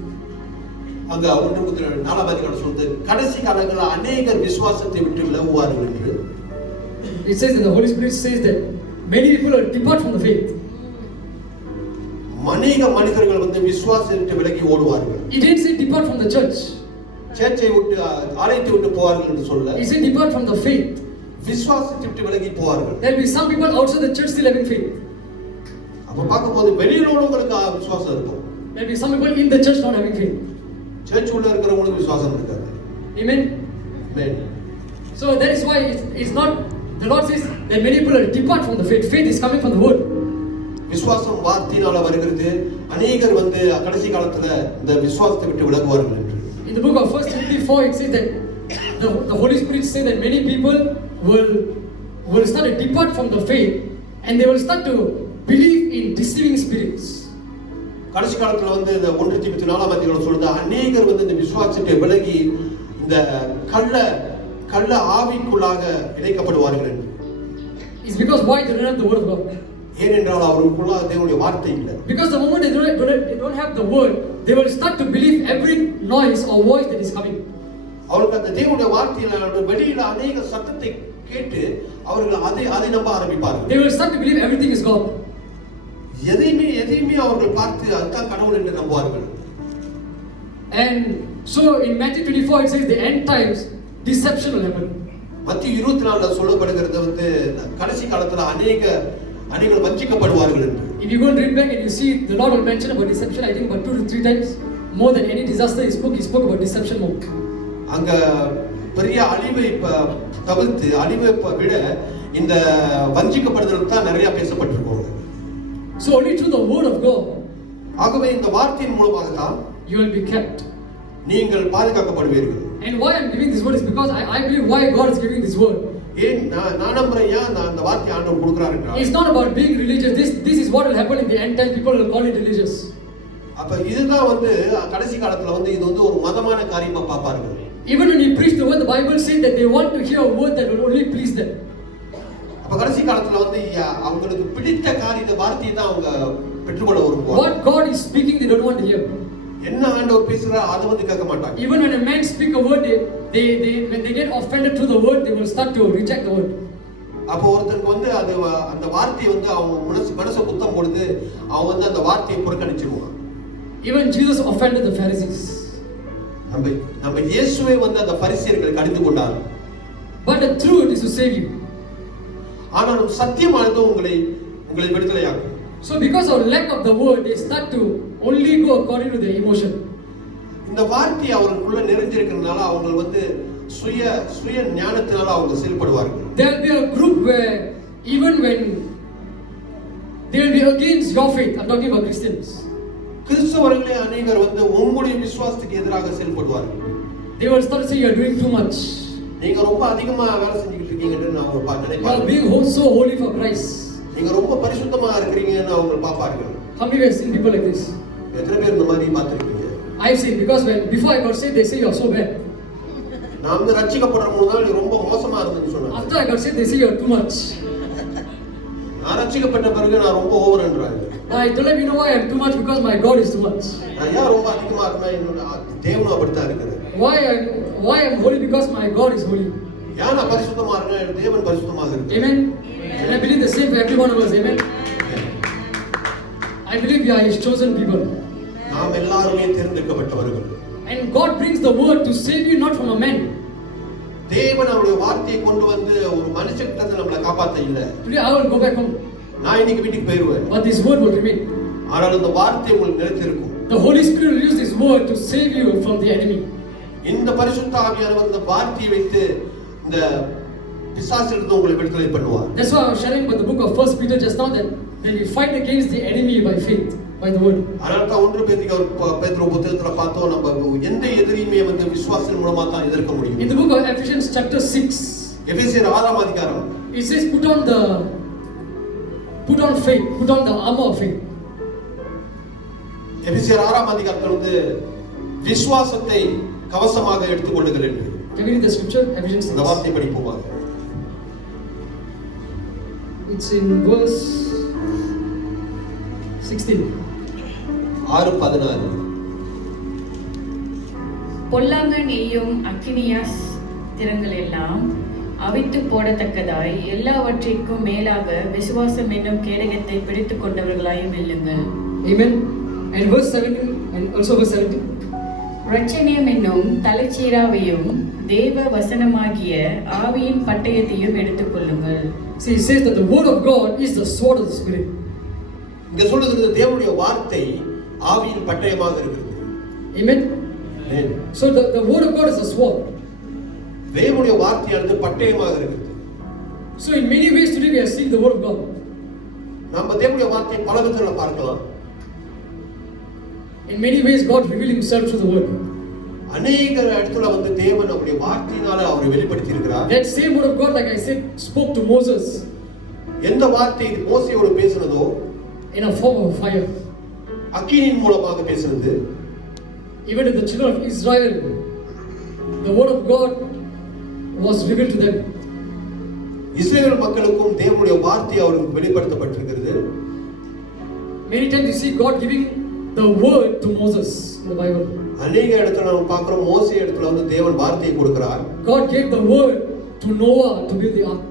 அங்க 4ஆம் அதிகாரம் சொல்லுது கடைசி காலங்களில் அநேகர் விசுவாசத்தை விட்டு விலகுவார்கள் என்று. It says that the Holy Spirit says that many people will depart from the faith. அநேக மனிதர்கள் வந்து விசுவாசத்தை விட்டு விலகி ஓடுவார்கள். He didn't say depart from the church. சர்ச்சை விட்டு ஆலயத்தை விட்டு போவார்கள் என்று சொல்ல. He said depart from the faith. விசுவாசத்தை விட்டு விலகி போவார்கள். There will be some people outside the church still having faith. அப்ப பார்க்கும்போது வெளியில உள்ளவங்களுக்கு விசுவாசம் இருக்கும். There will be some people in the church not having faith. Church உள்ள இருக்கிறவங்களுக்கு விசுவாசம் இருக்காது. Amen. Amen. So that is why it's not, the Lord says that many people will depart from the faith. Faith is coming from the word. விசுவாசம் வார்த்தையினால வருகிறது. அநேகர் வந்து கடைசி காலத்துல இந்த விசுவாசத்தை விட்டு விலகுவார்கள் என்று. In the book of 1 Timothy 4 it says that the Holy Spirit says that many people will start to depart from the faith and they will start to believe in deceiving spirits. கடைசி காலத்துல வந்து இந்த 1 தீமோத்தேயு 4ஆம் அதிகாரம் சொல்லுது அநேகர் வந்து இந்த விசுவாசத்தை விலகி இந்த கள்ள ஆவிக்குள்ளாக இணைக்கப்படுவார்கள் என்று. It's because why they don't have the word of God. ஏனென்றால் அவர்களுக்குள்ள தேவனுடைய வார்த்தை இல்லை. Because the moment they don't have the word, they will start to believe every noise or voice that is coming. அவர்களுக்கு அந்த தேவனுடைய வார்த்தையில வெளியில அநேக சத்தத்தை கேட்டு அவர்கள் அதை நம்ப ஆரம்பிப்பார்கள். They will start to believe everything is God. எதையுமே அவர்கள் பார்த்து அதுதான் கடவுள் என்று நம்புவார்கள். And so in Matthew 24 it says the end times deception will happen. மத்திய 24ல சொல்லப்படுகிறது வந்து கடைசி காலத்துல அநேகர் வஞ்சிக்கப்படுவார்கள் என்று. If you go and read back and you see the Lord will mention about deception, I think about 2 to 3 times more than any disaster he spoke about deception more. அங்க பெரிய அழிவை தவிர்த்து அழிவை விட இந்த வஞ்சிக்கப்படுதல் தான் நிறைய பேசப்பட்டிருக்கும். So only through the word of God ஆகவே இந்த வார்த்தையின் மூலமாக தான் you will be kept. நீங்கள் பாதுகாக்கப்படுவீர்கள். And why I'm giving this word is because I believe why God is giving this word. ஏன் நான் நம்புறேன் அந்த வார்த்தை ஆண்டவர் கொடுக்கிறார் என்றால் It's not about being religious. This is what will happen in the end times. People will call it religious. அப்ப இதுதான் வந்து கடைசி காலத்துல வந்து இது வந்து ஒரு மதமான காரியமா பாப்பார்கள். Even when you preach the word, the Bible says that they want to hear a word that will only please them. அப்ப கடைசி காலத்துல வந்து அவங்களுக்கு பிடித்த காரியத்தை வார்த்தையை தான் அவங்க பெற்றுக்கொள்ள விரும்புவாங்க. What God is speaking they don't want to hear. என்ன ஆண்டவர் பேசுறார் அதை வந்து கேட்க மாட்டாங்க. Even when a man speak a word, when they get offended to the word, they will start to reject the word. அப்ப ஒருத்தருக்கு வந்து அந்த வார்த்தையை வந்து அவங்க மனசை குத்தம் பொழுது அவன் வந்து அந்த வார்த்தையை புறக்கணிச்சிருவான். Even Jesus offended the Pharisees. நம்ம இயேசுவே வந்து அந்த பரிசேயர்களை கடிந்து கொண்டார். But the truth is to save you. ஆனாலும் சத்தியமானது உங்களை விடுதலையாக்கும். So because of lack of the word, they start to only go according to their emotion. இந்த வார்த்தை அவங்களுக்குள்ள நிறைஞ்சிருக்கிறதுனால அவங்க வந்து சுய ஞானத்தினால அவங்க செயல்படுவார்கள். There will be a group where even when they will be against your faith, I'm talking about Christians. கிறிஸ்தவர்களே அநேகர் வந்து உங்களுடைய விசுவாசத்துக்கு எதிராக செயல்படுவார்கள். They will start to say you are doing too much. நீங்க ரொம்ப அதிகமா வேலை செஞ்சுக்கிட்டு இருக்கீங்கன்னு அவங்க நினைப்பாங்க. You are being so holy for Christ. நீங்க ரொம்ப பரிசுத்தமா இருக்கீங்கன்னு அவங்க பாப்பார்கள். How many have seen people like this? எத்தனை பேர் இந்த மாதிரி பார்த்திருக்கீங்க? I've seen, because before I got saved they say you are so bad. நான் வந்து ரட்சிக்கப்படுற முன்னால நீ ரொம்ப மோசமா இருந்தேன்னு சொன்னாங்க. After I got saved they say you are too much. நான் ரட்சிக்கப்பட்ட பிறகு நான் ரொம்ப ஓவர்ன்றாங்க. I told them, you know why I am too much, because my God is too much. நான் ஏன் ரொம்ப அதிகமா இருக்கேன்? என்னோட தேவனும் அப்படித்தான் இருக்கிறார். Why I am holy, because my God is holy. ஏன் நான் பரிசுத்தமா இருக்கேன்? தேவன் பரிசுத்தமாக இருக்கிறார். Amen. And I believe the same for every one of us. Amen. I believe we are His chosen people. நாம் எல்லாருமே தேர்ந்தெடுக்கப்பட்டவர்கள். And God brings the word to save you, not from a man. தேவன் அவருடைய வார்த்தையை கொண்டு வந்து ஒரு மனுஷன்கிட்ட இருந்து நம்மளை காப்பாத்த இல்ல. Today I will go back home. நான் இன்னைக்கு வீட்டுக்கு போயிடுவேன். But this word will remain. ஆனால் அந்த வார்த்தை உங்களுக்கு நிலைத்திருக்கும். The Holy Spirit will use this word to save you from the enemy. இந்த பரிசுத்த ஆவியானவர் இந்த வார்த்தையை வைத்து இந்த பிசாசிலிருந்து உங்களை விடுதலை பண்ணுவார். That's why I was sharing about the book of 1 Peter just now, that we fight against the enemy by faith, by the word. அதனால தான் 1 பேதுரு புத்தகத்துல பார்த்தோம் நம்ம எந்த எதிரியுமே வந்து விசுவாசத்தின் மூலமா தான் எதிர்க்க முடியும். In the book of Ephesians chapter 6, எபேசியர் 6ஆம் அதிகாரம், it says put on faith, put on the armor of faith. எபேசியர் 6ஆம் அதிகாரத்துல வந்து விசுவாசத்தை கவசமாக எடுத்துக்கொள்ளுங்கள் என்று. Can we read the scripture? Ephesians 6. இந்த வார்த்தை படிப்போமா? It's in verse 16. 6:16. பொல்லாங்கன் எய்யும் அக்கினியாஸ் திறங்கள் எல்லாம் அவித்து போடத்தக்கதாய் எல்லாவற்றிற்கும் மேலாக விசுவாசம் என்னும் கேடகத்தை பிடித்துக் கொண்டவர்களாயும் வெல்லுங்கள். Amen. And verse 17 and also verse 17. இரட்சணியம் என்னும் தலைச்சீராவையும் தேவ வசனமாகிய ஆவியின் பட்டயத்தையும் எடுத்துக் கொள்ளுங்கள். See, it says that the word of God is the sword of the Spirit. இங்க சொல்றது தேவனுடைய வார்த்தை ஆவியின் பட்டயமாக இருக்கிறது. Amen. Amen. So the word of God is a sword. தேவனுடைய வார்த்தையானது பட்டயமாக இருக்கிறது. So in many ways today we are seeing the word of God. நம்ம தேவனுடைய வார்த்தையை பல விதத்துல பார்க்கலாம். In many ways God revealed himself through the word. அநேக இடத்துல வந்து தேவன் அவருடைய வார்த்தையினால அவரை வெளிப்படுத்தி இருக்கிறார். That same word of God, like I said, spoke to Moses எந்த வார்த்தை மோசேயோடு பேசினதோ in a form of fire. அக்கினியின் மூலமாக பேசினது. Even to the children of Israel, the word of God was revealed to them. இஸ்ரவேல் மக்களுக்கும் தேவனுடைய வார்த்தை அவருக்கு வெளிப்படுத்தப்பட்டிருக்கிறது. Many times you see God giving the word to Moses in the Bible. அநேக இடத்துல நம்ம பார்க்கிறோம் மோசே இடத்துல வந்து தேவன் வார்த்தையை கொடுக்கிறார். God gave the word to Noah to build the ark.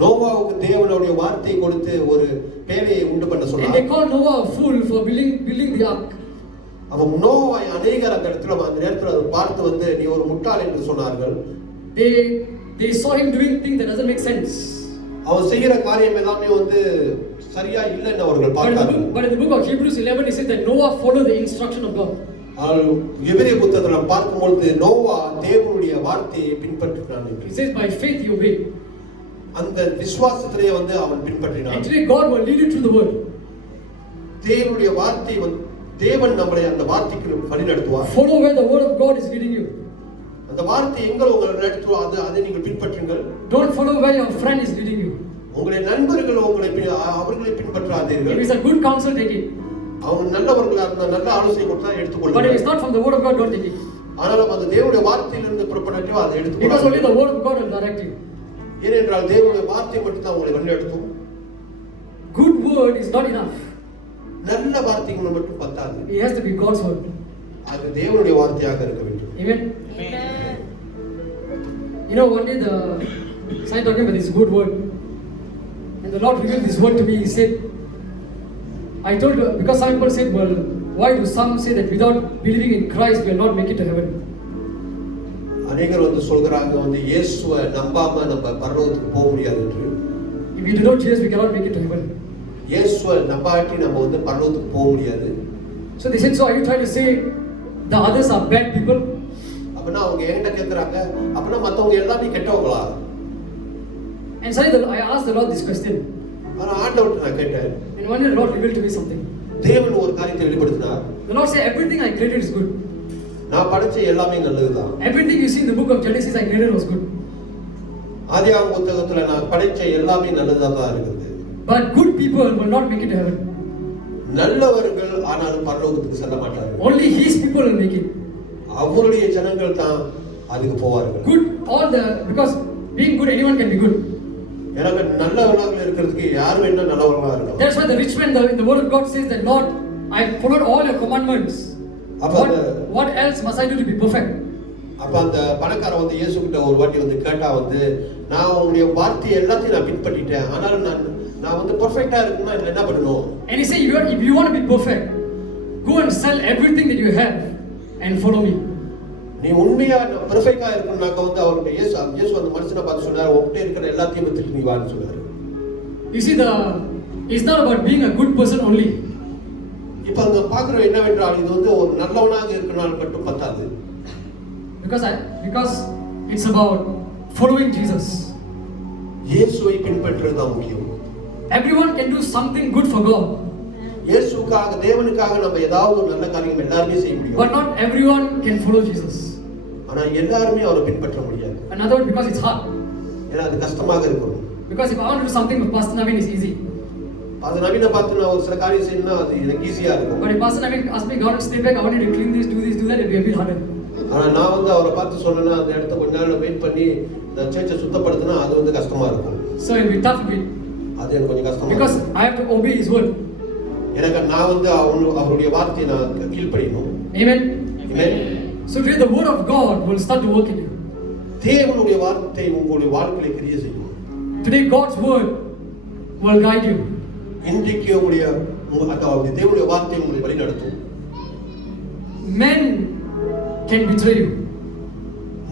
நோவாவுக்கு தேவனுடைய வார்த்தையை கொடுத்து ஒரு பேழையை உண்டு பண்ண And சொன்னார். they called Noah a fool for building the ark. அப்ப நோவாவை அநேகர் அந்த இடத்துல அந்த நேரத்துல அதை பார்த்து வந்து நீ ஒரு முட்டாள் என்று சொன்னார்கள். They saw him doing things that doesn't make sense. அவன் செய்யற காரியம் எல்லாமே வந்து சரியா இல்லைன்னு அவர்கள் பார்த்தார்கள். But in the book of Hebrews 11 it says that Noah followed the instruction of God. எபிரேய புத்தகத்துல பார்க்கும்போது நோவா தேவனுடைய வார்த்தையை பின்பற்றினான். It says by faith he obeyed. அந்த விசுவாசத்திலே வந்து அவன் பின்பற்றினான். And today God will lead you through the word. தேவனுடைய வார்த்தை தேவன் நம்மளை அந்த வார்த்தைக்கு வழி நடத்துவார். Follow where the word of God is leading you. அந்த வார்த்தை எங்க உங்களை நடத்துவோ அதை நீங்கள் பின்பற்றுங்கள். Don't follow where your friend is leading you. உங்களுடைய நண்பர்கள் அவர்களை பின்பற்றாதீர்கள். If it's a good counsel, take it. அவங்க நல்லவர்களா இருந்தா நல்ல ஆலோசனை கொடுத்தா But if எடுத்துக்கொள்ளுங்கள். it's not from the word of God, don't take it. ஆனாலும் அந்த தேவனுடைய வார்த்தையிலிருந்து புறப்படட்டோ அதை Because only எடுத்துக்கொள்ளுங்கள். the word of God will direct you. ஏனென்றால் தேவனுடைய வார்த்தை மட்டும் தான் உங்களை வழிநடத்தும். Good word is not enough. நல்ல வார்த்தைகள் மட்டும் பத்தாது. It has to be God's word. அது தேவனுடைய வார்த்தையாக இருக்க வேண்டும். Amen. You know, one day the Sai talking about this good word, and the Lord revealed this word to me. He said, I told you, because some people said, well, why do some say that without believing in Christ we will not make it to heaven? அநேகர் வந்து சொல்றாங்க வந்து இயேசுவை நம்பாம நம்ம பரலோகத்துக்கு போக முடியாது என்று. If we do not Jesus, we cannot make it to heaven. இயேசுவை நம்பாட்டி நம்ம வந்து பரலோகத்துக்கு போக முடியாது. So they said, so are you trying to say the others are bad people? அப்பனா அவங்க என்கிட்ட கேக்குறாங்க அப்பனா மத்தவங்க எல்லாமே கெட்டவங்களா? And suddenly I asked the Lord this question. ஆனா ஆண்டவர்ட்ட நான் கேட்டேன். And one day the Lord revealed to me something. தேவன் ஒரு காரியத்தை வெளிப்படுத்தினார். The Lord said, everything I created is good. நான் படைச்ச எல்லாமே நல்லதுதான். Everything you see in the book of Genesis I created was good. ஆதியாகம புத்தகத்துல நான் படைச்ச எல்லாமே நல்லதா தான் இருக்குது. But good people will not make it to heaven. நல்லவர்கள் ஆனாலும் பரலோகத்துக்கு செல்ல மாட்டார்கள். Only His people will make it. அவருடைய ஜனங்கள் தான் அதுக்கு போவார்கள். Good, because being good, anyone can be good. எனக்கு நல்லவர்களாக இருக்கிறதுக்கு யார் வேணா நல்லவர்களா இருக்கலாம். That's why the rich man in the word of God says that, Lord, I followed all your commandments. What else must I do to be perfect? அப்ப அந்த பணக்காரன் வந்து இயேசு கிட்ட ஒரு வாட்டி வந்து கேட்டா வந்து நான் உங்களுடைய வார்த்தை எல்லாத்தையும் நான் பின்பற்றிட்டேன் ஆனாலும் நான் வந்து பெர்ஃபெக்ட்டா இருக்கணும்னா என்ன பண்ணணும்? And he said, if you want to be perfect, go and sell everything that you have and follow me. நீ உண்மையா பெர்ஃபெக்ட்டா இருக்கணும்னாக்க வந்து அவருடைய இயேசு அந்த மனுஷனை பார்த்து சொன்னார் உன்கிட்ட இருக்கிற எல்லாத்தையும் வித்துட்டு நீ வான்னு சொன்னார். You see, it's not about being a good person only. இப்ப அங்க பாக்குறோம் என்னவென்றால் இது வந்து ஒரு நல்லவனாக இருக்கனால் மட்டும் பத்தாது. Because it's about following Jesus. இயேசுவை பின்பற்றுறது தான் முக்கியம். Everyone can do something good for God. இயேசுவுக்காக தேவனுக்காக நம்ம ஏதாவது ஒரு நல்ல காரியம் எல்லாரும் செய்ய முடியும். But not everyone can follow Jesus. ஆனா எல்லாரும் அவரை பின்பற்ற முடியாது. Another one, because it's hard. ஏன்னா அது கஷ்டமாக இருக்கும். Because if I want to do something with Pastor Naveen, it's easy. Pastor Naveen பார்த்து நான் ஒரு சில காரியம் செய்யணும்னா அது எனக்கு ஈஸியா இருக்கும். But if Pastor Naveen asks me, God, stay back, I want you to clean this, do that, it will be a bit harder. ஆனா நான் வந்து அவரை பார்த்து சொன்னேன்னா அந்த இடத்த கொஞ்ச நேரம் வெயிட் பண்ணி இந்த சர்ச்சை சுத்தப்படுத்தினா அது வந்து கஷ்டமா இருக்கும். So it will be tough a bit. அது எனக்கு கொஞ்சம் கஷ்டமா because இருக்கு. I have to obey His word. எனக்கு நான் வந்து அவருடைய வார்த்தையை நான் கீழ்ப்படியணும். Amen. Amen. So today the word of God will start to work in you. தேவனுடைய வார்த்தை உங்களுடைய வாழ்க்கையில கிரியை செய்யும். Today God's word will guide you. இன்றைக்கு உங்களுடைய அதாவது தேவனுடைய வார்த்தை உங்களை வழி நடத்தும். Men can betray you.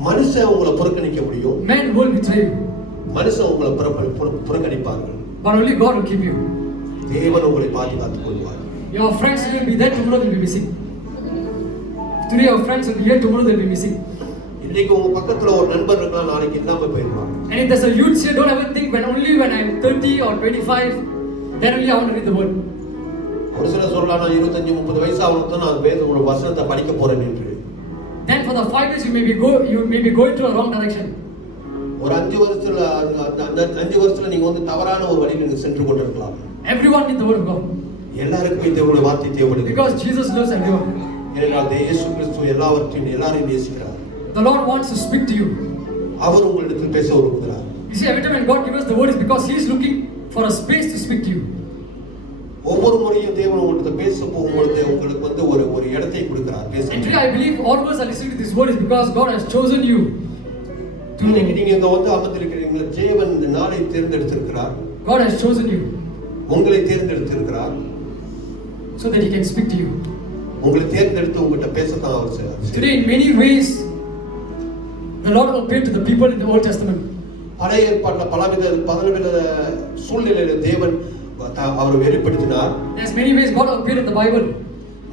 மனுஷன் உங்களை புறக்கணிக்க முடியும். Men will betray you. மனுஷன் உங்களை புறக்கணிப்பார்கள். But only God will keep you. தேவன் உங்களை பாதுகாத்துக் கொள்வார். Your friends will be there, tomorrow they'll be missing. Today your friends will be here, tomorrow they'll be missing. இன்னைக்கு உங்க பக்கத்துல ஒரு நண்பர் இருக்கலாம், நாளைக்கு இல்லாம போயிடுவாங்க. And if there's a youth here, don't ever think when I'm 30 or 25, then only I want to read the word. ஒரு சில சொல்லலாம், நான் 25-30 வயசு ஆகணும் தான் நான் வேத ஒரு வசனத்தை படிக்க போறேன் என்று. Then for the 5 years you may be going to a wrong direction. ஒரு 5 வருஷத்துல அந்த 5 வருஷத்துல நீங்க வந்து தவறான ஒரு வழியில் நீங்க சென்று கொண்டிருக்கலாம். Everyone needs the word of God. எல்லாருக்குமே தேவனுடைய வார்த்தை தேவைப்படுது. Because Jesus loves everyone. ஏனென்றால் இயேசு கிறிஸ்து எல்லாரையும் நேசிக்கிறார். The Lord wants to speak to you. அவர் உங்களிடத்தில் பேச விரும்புகிறார். You see, every time when God gives us the word is because He is looking for a space to speak to you. ஒவ்வொரு முறையும் தேவன் உங்களிடத்தில் பேச போகும்போது உங்களுக்கு வந்து ஒரு இடத்தை கொடுக்கிறார் பேச. And today I believe all of us are listening to this word is because God has chosen you. இன்னைக்கு நீங்க இங்க வந்து அமர்ந்திருக்கிறீங்க, தேவன் இந்த நாளை தேர்ந்தெடுத்திருக்கிறார். God has chosen you. உங்களை தேர்ந்தெடுத்திருக்கிறார். So that He can speak to you. உங்களை தேர்ந்தெடுத்து உங்ககிட்ட பேசத்தான் அவர் செய்றார். Today in many ways the Lord appeared to the people in the Old Testament. பழைய ஏற்பாட்டுல பலவித சூழ்நிலையில தேவன் அவர் வெளிப்படுத்தினார். There's many ways God appeared in the Bible.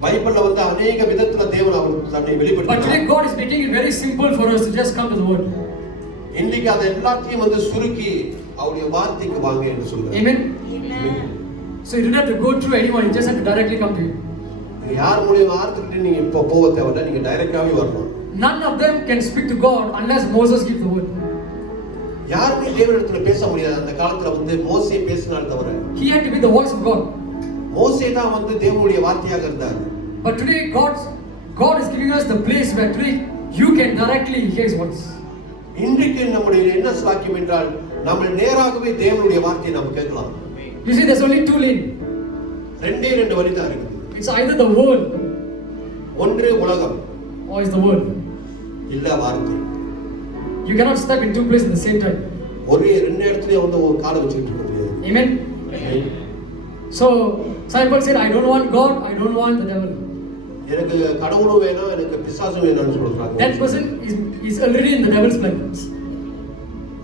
பைபிள்ல வந்து अनेक விதத்துல தேவன் அவர் தன்னை But வெளிப்படுத்தினார். today God is making it very simple for us to just come to the word. இன்னைக்கு அத எல்லாத்தையும் வந்து சுருக்கி அவருடைய வார்த்தைக்கு வாங்க என்று சொல்றார். Amen. So you don't have to go through anyone, you just have to directly come to you. யார் மூலமா ஆர்த்திட்டு நீங்க இப்ப போக தேவையில்லை, நீங்க டைரக்டாவே வரணும். None of them can speak to God unless Moses gives the word. யாருமே தேவனிடத்துல பேச முடியாது. அந்த காலத்துல வந்து மோசே பேசினார் தவிர. He had to be the voice of God. மோசே தான் வந்து தேவனுடைய வார்த்தையாக இருந்தார். But today God is giving us the place where today you can directly hear His voice. இன்றைக்கு நம்முடைய என்ன சாக்கியம் என்றால் நம்ம நேராகவே தேவனுடைய வார்த்தையை நாம் கேட்கலாம். You see, there's only two lanes. ரெண்டு வழி தான் இருக்கு. It's either the world ஒன்று உலகம் or it's the word. இல்ல வார்த்தை. You cannot step in two places at the same time. ஒரே ரெண்டு இடத்துலயே வந்து ஒரு காலை வச்சிட்டு இருக்க முடியாது. Amen. So some people said, I don't want God, I don't want the devil. எனக்கு கடவுளும் வேணாம், எனக்கு பிசாசும் வேணாம்னு சொல்றாங்க. That person is already in the devil's plan.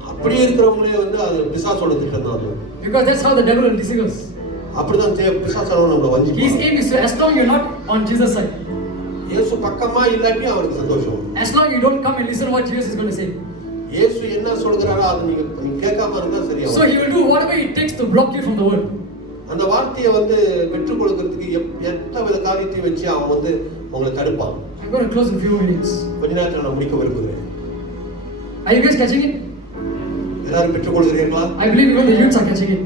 அப்படி இருக்கிறவங்களே வந்து அது பிசாசோட திட்டம் தான் அது. Because that's how the devil will deceive us. அப்படிதான் பிசாசானவன் நம்மளை வஞ்சிப்பான். His aim is to, as long you're not on Jesus' side. இயேசு பக்கமா இல்லாட்டி அவருக்கு சந்தோஷம். As long you don't come and listen what Jesus is going to say. இயேசு என்ன சொல்றாரோ அதை நீங்க கேட்காம இருந்தா சரியா. So he will do whatever it takes to block you from the word. அந்த வார்த்தையை வந்து வெற்றி கொடுக்கிறதுக்கு எத்தனை காரியத்தையும் வச்சு அவன் வந்து உங்களை தடுப்பான். I'm going to close in a few minutes. கொஞ்ச நேரத்துல நான் முடிக்க விரும்புகிறேன். Are you guys catching it? எல்லாரும் பெற்றுக் கொள்கிறீர்களா? I believe even the youths are catching it.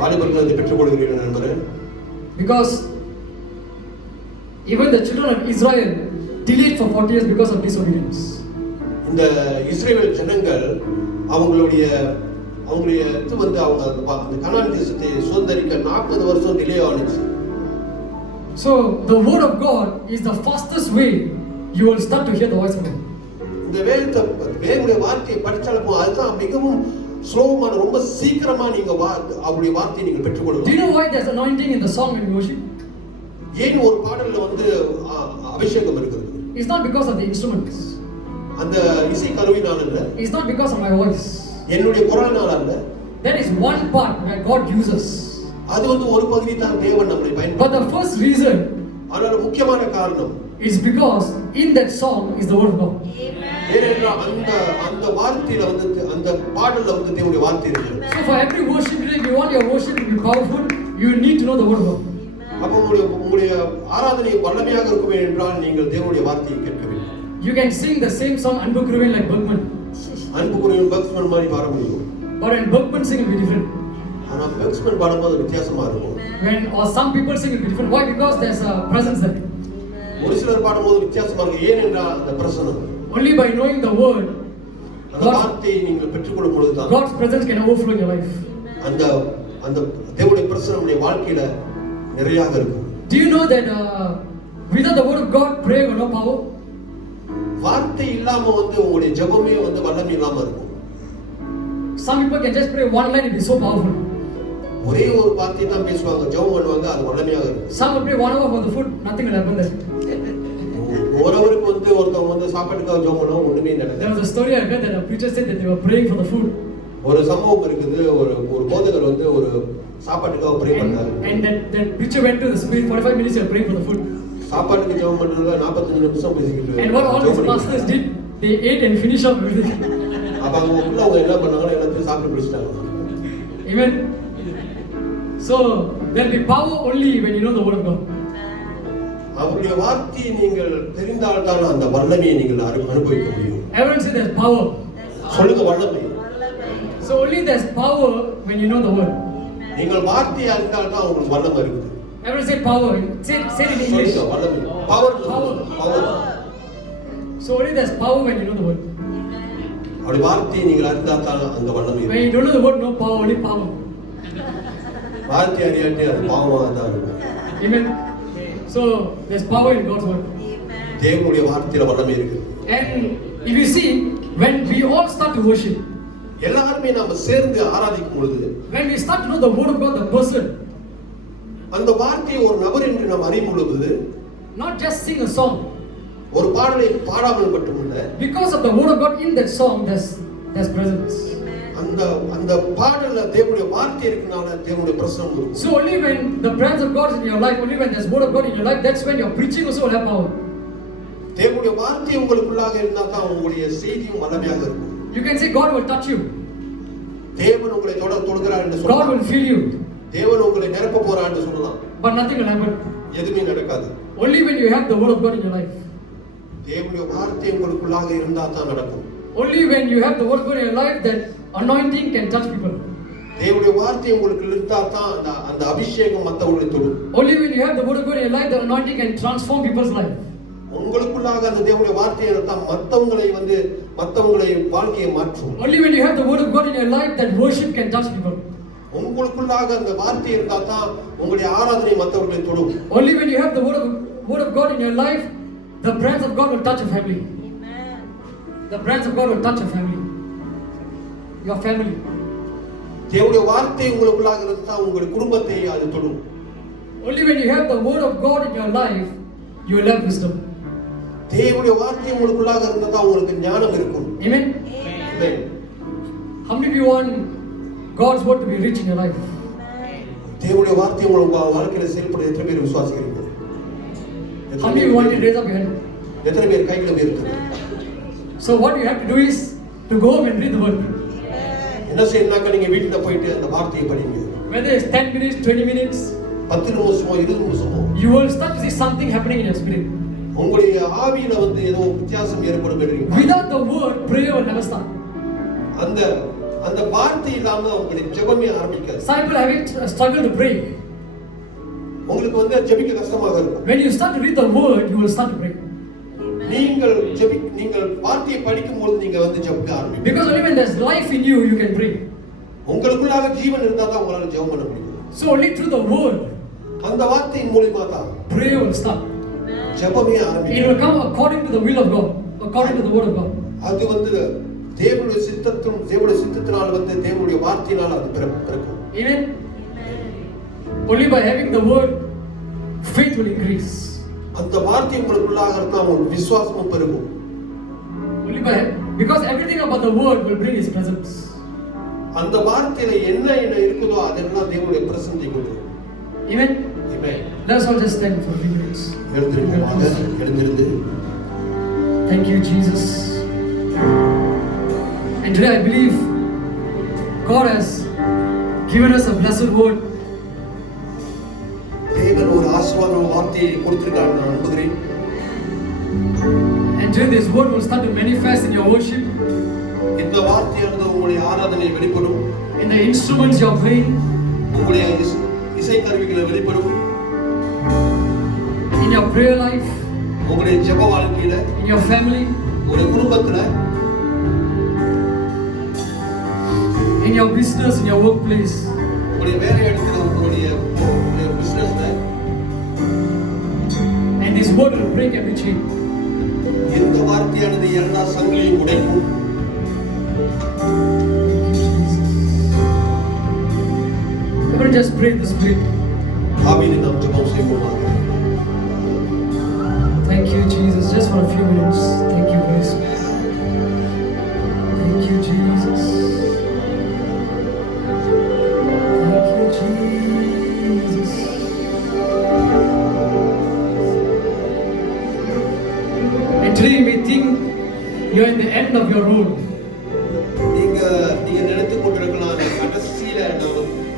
வாலிபர்கள் அதை பெற்றுக் கொள்கிறீர்கள் நண்பரே. Because even the children of Israel delayed for 40 years because of disobedience. இந்த இஸ்ரவேல் ஜனங்கள் அவங்களுடைய இது வந்து அவங்க அந்த கானான் தேசத்தை சுதந்தரிக்க 40 வருஷம் டிலே ஆனிச்சு. So the word of God is the fastest way you will start to hear the voice of God. இந்த வேதத்துடைய வார்த்தையை படிச்சாலும் அதுதான் மிகவும் ஸ்லோமான ரொம்ப சீக்கிரமா நீங்க அவருடைய வார்த்தையை நீங்க பெற்றுக்கொள்ளலாம். Do you know why there's anointing in the song and worship? ஏன் ஒரு பாடல்ல வந்து அபிஷேகம் இருக்குது? It's not because of the instruments. அந்த இசை கருவினால இல்ல. It's not because of my voice. என்னுடைய குரல்னால இல்ல. That is one part where God uses. அது வந்து ஒரு பகுதி தான் தேவன் நம்மை பயன்படுத்துறார். But the first reason அதோட முக்கியமான காரணம் is because in that song is the word of God. ஏனென்றால் அந்த வார்த்தையில வந்து அந்த பாடல்ல வந்து தேவனுடைய வார்த்தை இருக்கு. So for every worship today, if you want your worship to be powerful, you need to know the word of God. அப்ப உங்களுடைய ஆராதனை வல்லமையாக இருக்கும் என்றால் நீங்கள் தேவனுடைய வார்த்தையை கேட்க வேண்டும். You can sing the same song Anbu Kuruven like Bergman. அன்பு குருவின் பக்ஸ்மன் மாதிரி பாட முடியும். But when Bergman sing it will be different. ஆனா பக்ஸ்மன் பாடும்போது வித்தியாசமா இருக்கும். When or some people sing it will be different. Why? Because there's a presence there. ஒரு சிலர் பாடும்போது வித்தியாசமா இருக்கு. ஏனென்றால் அந்த பிரசன்னம். Only by knowing the word, அந்த வார்த்தையை நீங்கள் பெற்றுக்கொள்ளும் பொழுது தான் God's presence can overflow in your life. அந்த அந்த தேவனுடைய பிரசன்னம் நம்முடைய வாழ்க்கையில நிறையாக இருக்கும். Do you know that without the word of God, prayer will no power? வார்த்தை இல்லாம வந்து உங்களுடைய ஜெபமே வந்து வல்லமை இல்லாம இருக்கும். Some people can just pray one line, it is so powerful. ஒரே ஒரு வார்த்தை தான் பேசுவாங்க, ஜெபம் பண்ணுவாங்க, அது வல்லமையாக இருக்கும். Some will pray 1 hour for the food, nothing will happen there. ஒருவருக்கு வந்து ஒருத்தவங்க வந்து சாப்பாட்டுக்காக ஜெபம் பண்ணா ஒண்ணுமே There நடக்காது. was a story I heard that a preacher said that they were praying for the food. ஒரு சம்பவம் இருக்குது, ஒரு போதகர் வந்து ஒரு சாப்பாட்டுக்காக ப்ரே பண்ணாரு. And that preacher went to the spirit 45 minutes and praying for the food. சாப்பாட்டுக்கு ஜெபம் பண்றதுல 45 நிமிஷம் பேசிக்கிட்டு. And what all these pastors did, they ate and finished up everything. அப்ப அவங்க என்ன பண்ணாங்க, எல்லாத்தையும் சாப்பிட்டு முடிச்சிட்டாங்க. Amen. So there will be power only when you know the word of God. அவருடைய வார்த்தையை நீங்கள் தெரிந்தால் தான் அந்த வல்லமையை நீங்கள் அனுபவிக்க முடியும். Everyone say there's power. சொல்லுங்க வல்லமை. So only there's power when you know the word. நீங்கள் வார்த்தையை அறிந்தால் தான் உங்களுக்கு வல்லமை இருக்குது. Everyone say power. Say it in English. சொல்லுங்க வல்லமை. Power. So only there's power when you know the word. அவருடைய வார்த்தையை நீங்கள் அறிந்தால் தான் அந்த வல்லமை When இருக்குது. you don't know the word, no power, only power. வார்த்தை அறியாட்டி அது பாவமாக தான் இருக்கும். Amen. So there's power in God's word. தேவனுடைய வார்த்தையில வல்லமை இருக்குது. And if you see, when we all start to worship, எல்லாருமே நாம சேர்ந்து ஆராதிக்கும் பொழுது, when we start to know the word of God, the person, அந்த வார்த்தையை ஒரு நபர் என்று நாம் அறியும் பொழுது, not just sing a song. ஒரு பாடலை பாடாமல் மட்டுமல்ல, Because of the word of God in that song, there's presence. அந்த பாடல்ல தேவனுடைய வார்த்தை இருக்கனால தேவனுடைய பிரசன்னம் இருக்கும். So only when the presence of God is in your life, only when there's word of God in your life, that's when your preaching also will have power. தேவனுடைய வார்த்தை உங்களுக்குள்ளாக இருந்தா தான் உங்களுடைய செய்தியும் வல்லமையாக இருக்கும். You can say God will touch you. தேவன் உங்களை தொடுகிறார் என்று God சொல்லலாம். will fill you. தேவன் உங்களை நிரப்ப போறார் என்று சொல்லலாம். But nothing will happen. எதுவுமே நடக்காது. Only when you have the word of God in your life. தேவனுடைய வார்த்தை உங்களுக்குள்ளாக இருந்தா தான் நடக்கும். Only when you have the word of God in your life, that anointing can touch people. தேவனுடைய வார்த்தை உங்களுக்கு இருந்தா தான் அந்த அபிஷேகம் மத்தவங்களை தொடும். Only when you have the word of God in your life, the anointing can transform people's life. உங்களுக்குள்ளாக அந்த தேவனுடைய வார்த்தை இருந்தா மத்தவங்களை வாழ்க்கையை மாற்றும். Only when you have the word of God in your life, that worship can touch people. உங்களுக்குள்ளாக அந்த வார்த்தை இருந்தா தான் உங்களுடைய ஆராதனை மத்தவர்களை தொடும். Only when you have the word of God in your life, the presence of God will touch your family. The presence of God will touch your family. Your family. தேவனுடைய வார்த்தை உங்களுக்குள்ளாக இருந்தா உங்களுடைய குடும்பத்தை அது தொடும். Only when you have the word of God in your life, you will have wisdom. தேவனுடைய வார்த்தை உங்களுக்குள்ளாக இருந்தா தான் உங்களுக்கு ஞானம் இருக்கும். Amen. Amen. How many of you want God's word to be rich in your life? தேவனுடைய வார்த்தை உங்க வாழ்க்கையில செயல்பட எத்தனை பேர் விசுவாசிக்கிறீங்க? How many of you want to raise up your hand? எத்தனை பேர் கைகளை உயர்த்துங்க? So what you have to do is to go home and read the word. என்ன செய்யணும்னாக்க நீங்க வீட்டுல போயிட்டு அந்த வார்த்தையை படிங்க. Whether it's 10 minutes, 20 minutes, 10 நிமிஷமோ 20 நிமிஷமோ, you will start to see something happening in your spirit. உங்களுடைய ஆவியில வந்து ஏதோ வித்தியாசம் ஏற்படும் என்றீங்க. Without the word, prayer will never start. அந்த வார்த்தை இல்லாம உங்களுக்கு ஜெபமே ஆரம்பிக்காது. Some people having struggle to pray. உங்களுக்கு வந்து ஜெபிக்க கஷ்டமாக இருக்கும். When you start to read the word, you will start to pray. நீங்கள் வார்த்தையை படிக்கும்போது நீங்க வந்து ஜெபிக்க ஆரம்பிப்பீங்க. Because only when there's life in you, you can pray. உங்களுக்குள்ளாக ஜீவன் இருந்தா தான் உங்களால ஜெபம் பண்ண முடியும். So only through the word, அந்த வார்த்தையின் மூலமா தான் prayer will start. ஜெபமே It ஆரம்பிக்கும். will come according to the will of God, according to the word of God. அது வந்து தேவனுடைய சித்தத்தினால வந்து தேவனுடைய வார்த்தையினால் அது பிறக்கும். Amen. Only by having the word, faith will increase. அந்த வார்த்தை உங்களுக்குள்ளாக இருந்தா உங்களுக்கு விசுவாசமும் பெருகும். Only by, because everything about the word will bring his presence. அந்த வார்த்தையில என்ன இருக்குதோ அதெல்லாம் தேவனுடைய பிரசன்னத்தை கொண்டு வரும். Amen. Amen. Let's all just stand for a few minutes. எழுந்திருந்து. Thank you, Jesus. And today I believe God has given us a blessed word. தேவன் ஒரு ஆசீர்வாத வார்த்தையை கொடுத்திருக்கார் நான் நம்புகிறேன். And today this word will start to manifest in your worship. இந்த வார்த்தையானது உங்களுடைய ஆராதனையில் வெளிப்படும். In the instruments you are playing. உங்களுடைய இசை கருவிகளில் வெளிப்படும். In your prayer life. உங்களுடைய ஜெப வாழ்க்கையில. In your family. உங்களுடைய குடும்பத்துல. In your business, in your workplace. உங்களுடைய வேலை இடத்துல உங்களுடைய பிசினஸ்ல And this word will break every chain. இந்த வார்த்தையானது எல்லா சங்கிலியும் உடைக்கும். Everyone just pray in the spirit. ஆவியில் நாம் ஜெபம் செய்வோம். Thank you, Jesus. Just for a few minutes. Thank you, Holy Spirit. Thank you, Jesus. Thank you, Jesus. And today you may think you are in the end of your road. நீங்க நினைத்து கொண்டிருக்கலாம்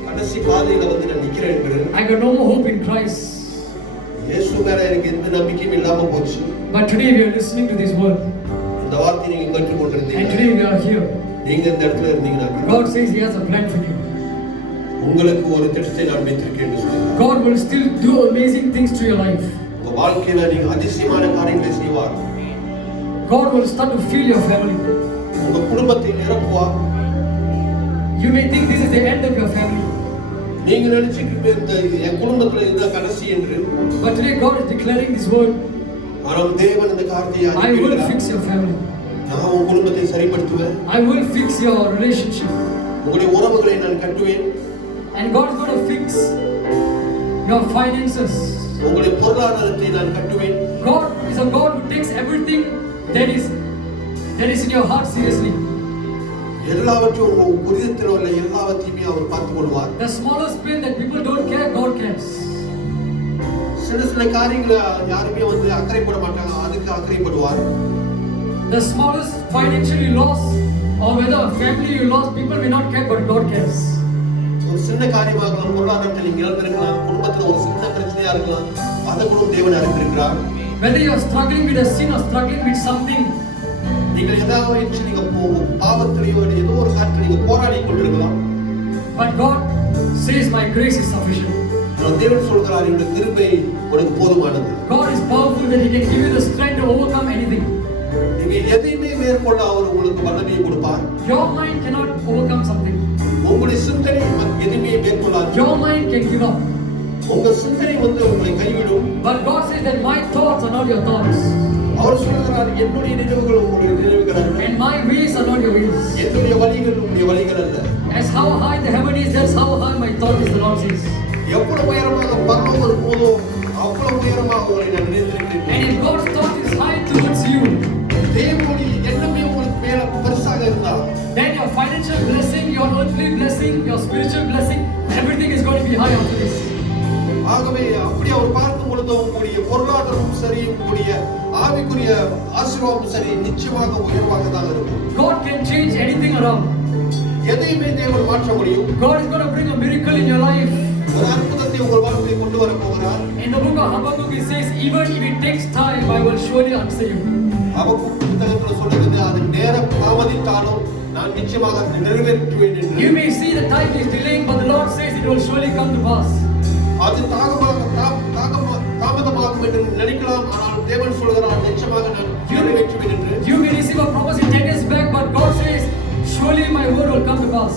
கடைசி பாதையில வந்து நான் நிக்கிறேன் என்று. I got no more hope in Christ. இயேசு மேல எனக்கு எந்த நம்பிக்கையும் இல்லாம போச்சு. But today we are listening to this word. இந்த வார்த்தையை நீங்க கேட்டு கொண்டிருந்தீங்க. And today we are here. நீங்க இந்த இடத்துல இருந்தீங்கன்னா God says He has a plan for you. உங்களுக்கு ஒரு திட்டத்தை நான் வைத்திருக்கேன் என்று சொல்லுங்க. God will still do amazing things to your life. உங்க வாழ்க்கையில நீங்க அதிசயமான காரியங்களை செய்வார். God will start to fill your family. உங்க குடும்பத்தை நிரப்புவார். You may think this is the end of your family. நீங்க நினைச்சிட்டு என் குடும்பத்துல இந்த கடைசி என்று. But today God is declaring this word. ஆனால் தேவன் இந்த காரியத்தை I will fix your family. நான் உங்க குடும்பத்தை சரிப்படுத்துவேன். I will fix your relationship. உங்களுடைய உறவுகளை நான் கட்டுவேன். And God is going to fix your finances. உங்களுடைய பொருளாதாரத்தை நான் கட்டுவேன். God is a God who takes everything that is in your heart seriously. எல்லாவற்றையும் உங்க குறியத்தில் உள்ள எல்லாவற்றையுமே அவர் பார்த்துக் கொள்வார். The smallest pain that people don't care, God cares. சில காரியங்களை யாருமே வந்து அக்கறைப்பட மாட்டாங்க, அதுக்கு அக்கறைப்படுவார். The smallest financially loss or whether a family you lost, people may not care, but God cares. ஒரு சின்ன காரியமாக பொருளாதாரத்தில் நீங்க இழந்திருக்கலாம், குடும்பத்தில் ஒரு சின்ன பிரச்சனையா இருக்கலாம், அதை கூட தேவன் அறிந்திருக்கிறார். Whether you are struggling with a sin or struggling with something, நீங்கள் ஏதாவது நீங்க பாவத்திலேயோ ஏதோ ஒரு காரியத்தில் நீங்க போராடி கொண்டிருக்கலாம். but God says my grace is sufficient. தேவன் சொல்கிறார் இந்த கிருபை உனக்கு போதுமானது. God is powerful that He can give you the strength to overcome anything. நீங்க எதையுமே மேற்கொள்ள அவர் உங்களுக்கு வல்லமையை கொடுப்பார். Your mind cannot overcome something. உங்களுடைய சிந்தனை எதுவுமே மேற்கொள்ளாது. Your mind can give up. உங்க சிந்தனை வந்து உங்களை கைவிடும். But God says that my thoughts are not your thoughts. அவர் சொல்கிறார் என்னுடைய நினைவுகள் உங்களுடைய நினைவுகள் அல்ல. And my ways are not your ways. என்னுடைய வழிகள் உங்களுடைய வழிகள் அல்ல. As how high the heaven is, that's how high my thought is, the Lord says. எவ்வளவு உயரமாக பரலோகம் இருக்குமோ அவ்வளவு உயரமாக உங்களை நான் நினைத்திருக்கிறேன். And if God's thought is high towards you, தேவனுடைய எண்ணமே உங்களுக்கு மேல பெருசாக இருந்தால், then your financial blessing, your earthly blessing, your spiritual blessing, everything is going to be high after this. ஆகவே அப்படி அவர் பார்க்கும் பொழுது உங்களுடைய பொருளாதாரமும் சரி, உங்களுடைய ஆவிக்குரிய ஆசீர்வாதமும் சரி நிச்சயமாக உயர்வாக தான் இருக்கும். God can change anything around. எதையுமே தேவன் மாற்ற முடியும். God is going to bring a miracle in your life. ஒரு அற்புதத்தை உங்கள் வாழ்க்கையில் கொண்டு வர போகிறார். In the book of Habakkuk it says, even if it takes time, I will surely answer you. ஹபக்குக் புத்தகத்தில் சொல்லுகிறது அது நேரம் தாமதித்தாலும் நான் நிச்சயமாக நிறைவேற்றுவேன் என்று. You may see the time is delaying, but the Lord says it will surely come to pass. அது தாமதமாகும் என்று நினைக்கலாம், ஆனால் தேவன் சொல்கிறார் நிச்சயமாக நான் நிறைவேற்றுவேன் என்று. You may receive a prophecy 10 years back, but God says surely my word will come to pass.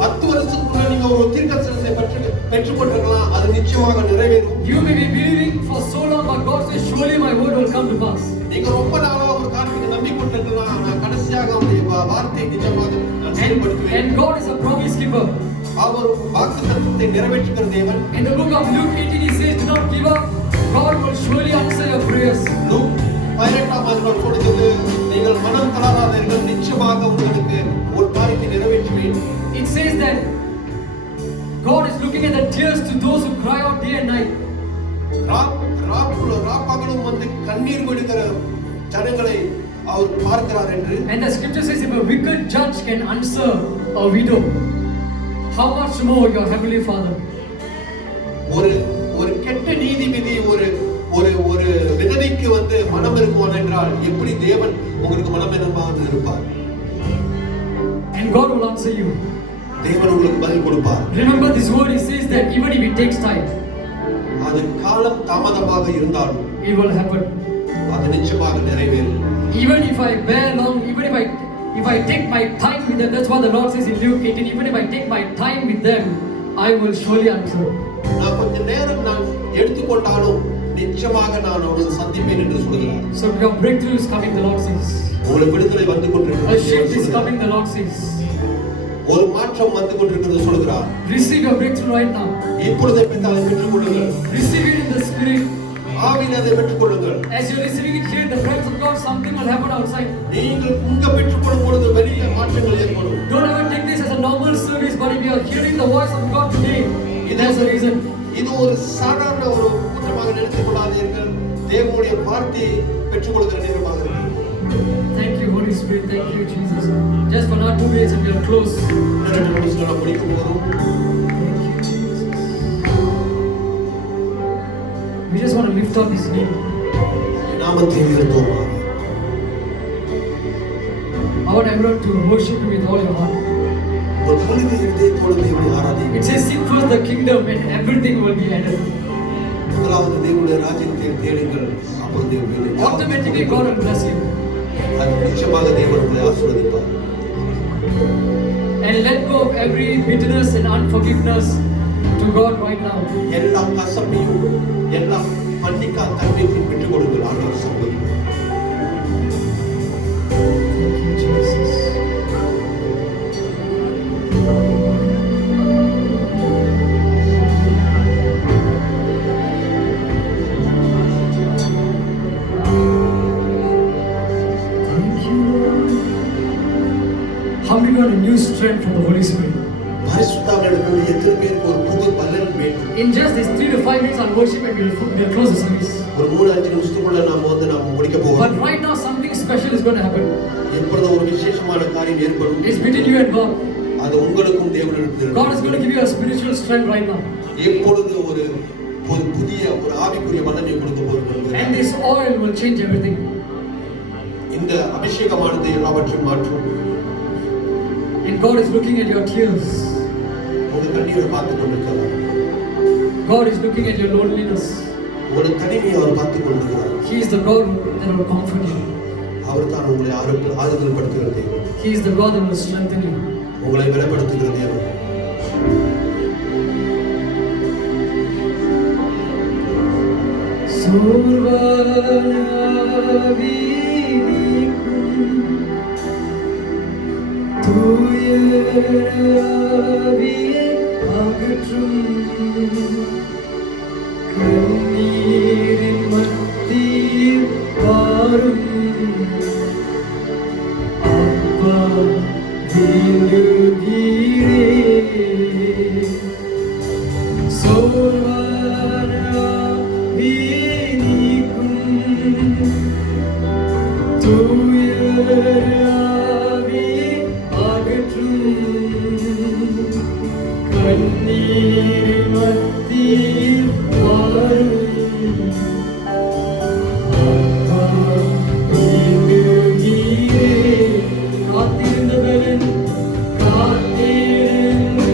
10 வருஷத்துக்கு முன்னாடி நீங்க ஒரு தீர்க்கதரிசனத்தை பெற்றுக்கொண்டிருக்கலாம், அது நிச்சயமாக நிறைவேறும். You may be believing for so long, but God says surely my word will come to pass. நீங்க ரொம்ப நாளா ஒரு காரியத்தை நம்பிக்கொண்டிருக்கலாம், நான் கடைசியாக அவருடைய வார்த்தையை நிஜமாக நான் செயல்படுத்துவேன். And God is a promise keeper. அவர் வாக்குத்தத்தத்தை நிறைவேற்றுகிற தேவன். In the book of Luke 18 he says, do not give up, God will surely answer your prayers. Luke 18ஆம் அதிகாரம் சொல்கிறது, நீங்கள் மனம் தளராதீர்கள், நிச்சயமாக உங்களுக்கு ஒரு காரியத்தை நிறைவேற்றுவேன். It says that God is looking at the tears to those who cry out day and night. ராப்பகலும் வந்து கண்ணீர் விடுகிற ஜனங்களை அவர் பார்க்கிறார் என்று. And the scripture says if a wicked judge can answer a widow, how much more your heavenly Father. ஒரு கெட்ட நீதிபதி ஒரு ஒரு ஒரு விதவைக்கு வந்து மனம் இருக்குவான் என்றால் எப்படி தேவன் உங்களுக்கு மனமெனமாக இருப்பார். And God will answer you. தேவன் உங்களுக்கு பதில் கொடுப்பார். Remember this word, he says that even if it takes time, அது காலம் தாமதமாக இருந்தாலும் it will happen. அது நிச்சயமாக நிறைவேறும். Even if I bear long, even if I take my time with them, that's what the Lord says in Luke 18, even if I take my time with them, I will surely answer. நான் கொஞ்ச நேரம் நான் எடுத்துக்கொண்டாலும் நிச்சயமாக நான் அவரை சந்திப்பேன் என்று சொல்கிறார். So your breakthrough is coming, the Lord says. உங்களுக்கு விடுதலை வந்து A கொண்டிருக்கிறது. shift is coming, the Lord says. ஒரு மாற்றம் வந்து கொண்டிருக்கிறது சொல்கிறார். Receive your breakthrough right now. இப்பொழுதே பிதாவை பெற்றுக் கொள்ளுங்கள். Receive it in the spirit. ஆவியிலே அதை பெற்றுக் கொள்ளுங்கள். As you're receiving it here in the presence of God, something will happen outside. நீங்கள் இங்க பெற்றுக்கொள்ளும் பொழுது வெளியே மாற்றங்கள் ஏற்படும். Don't ever take this as a normal service, but if you are hearing the voice of God today, that's the reason. இது ஒரு சாதாரண ஒரு கூட்டமாக நினைத்துக் கொள்ளாதீர்கள். தேவனுடைய வார்த்தையை பெற்றுக்கொள்கிற நேரமாக இருக்கிறது. Thank you, Holy Spirit. Thank you, Jesus. Just for now 2 minutes and we are close. இரண்டு நிமிஷத்துல நாம் முடிக்க போகிறோம். Thank you, Jesus. We just want to lift up His name. நாமத்தை உயர்த்துவோம். I want everyone to worship Him with all your heart. ஒரு முழு இதயத்தோடு தேவனை ஆராதிங்க. It says, seek first the kingdom and everything will be added. முதலாவது தேவனுடைய ராஜ்யத்தை தேடுங்கள். அப்பொழுது தேவன் Automatically God will bless you. அது நிச்சயமாக தேவன் உங்களை ஆசீர்வதிப்பார். And let go of every bitterness and unforgiveness to God right now. எல்லா கசப்பையும் எல்லா மன்னிக்காத தன்மையையும் விட்டுக் கொடுங்கள். ஆண்டவர் சம்பந்தம். Thank you, Jesus. Thank you, Lord. How many want a new strength from the Holy Spirit? பரிசுத்தாவியிடமிருந்து எத்தனை பேருக்கு ஒரு புது பலன் வேண்டும்? In just these 3 to 5 minutes I'll worship and we'll close the service. ஒரு 3-5 நிமிஷத்துக்குள்ள நாம முடிக்க But போகிறோம். right now something special is going to happen. எப்பொழுது ஒரு விசேஷமான காரியம் ஏற்படும். It's between you and God. அது உங்களுக்கும் தேவனுக்கும் God is going to give you a spiritual strength right now. எப்பொழுது ஒரு புதிய ஒரு ஆவிக்குரிய வல்லமையை கொடுக்க போகிறது. And this oil will change everything. இந்த அபிஷேகமானது எல்லாவற்றையும் மாற்றும். And God is looking at your tears. உங்க கண்ணீரை பார்த்து கொண்டிருக்கிறார். God is looking at your loneliness. உங்களுடைய தனிமையை அவர் பார்த்து கொண்டிருக்கிறார். He is the God that will comfort you. அவர் தான் உங்களை ஆறுதல் படுத்துகிற தேவன். He is the God that will strengthen you. உங்களை பலப்படுத்துகிற தேவன். தூயராவியே அகற்றும் கண்ணீரின் மத்தியில் வாரும் அப்பா வீழுகிறேன் சோர்வாராவியே நீக்கும் தூயராவியே அகற்றும் கண்ணீர் மத்தியில் வாரும் அப்பா வீழுகிறேன் காத்திருந்தவன் காத்திருந்த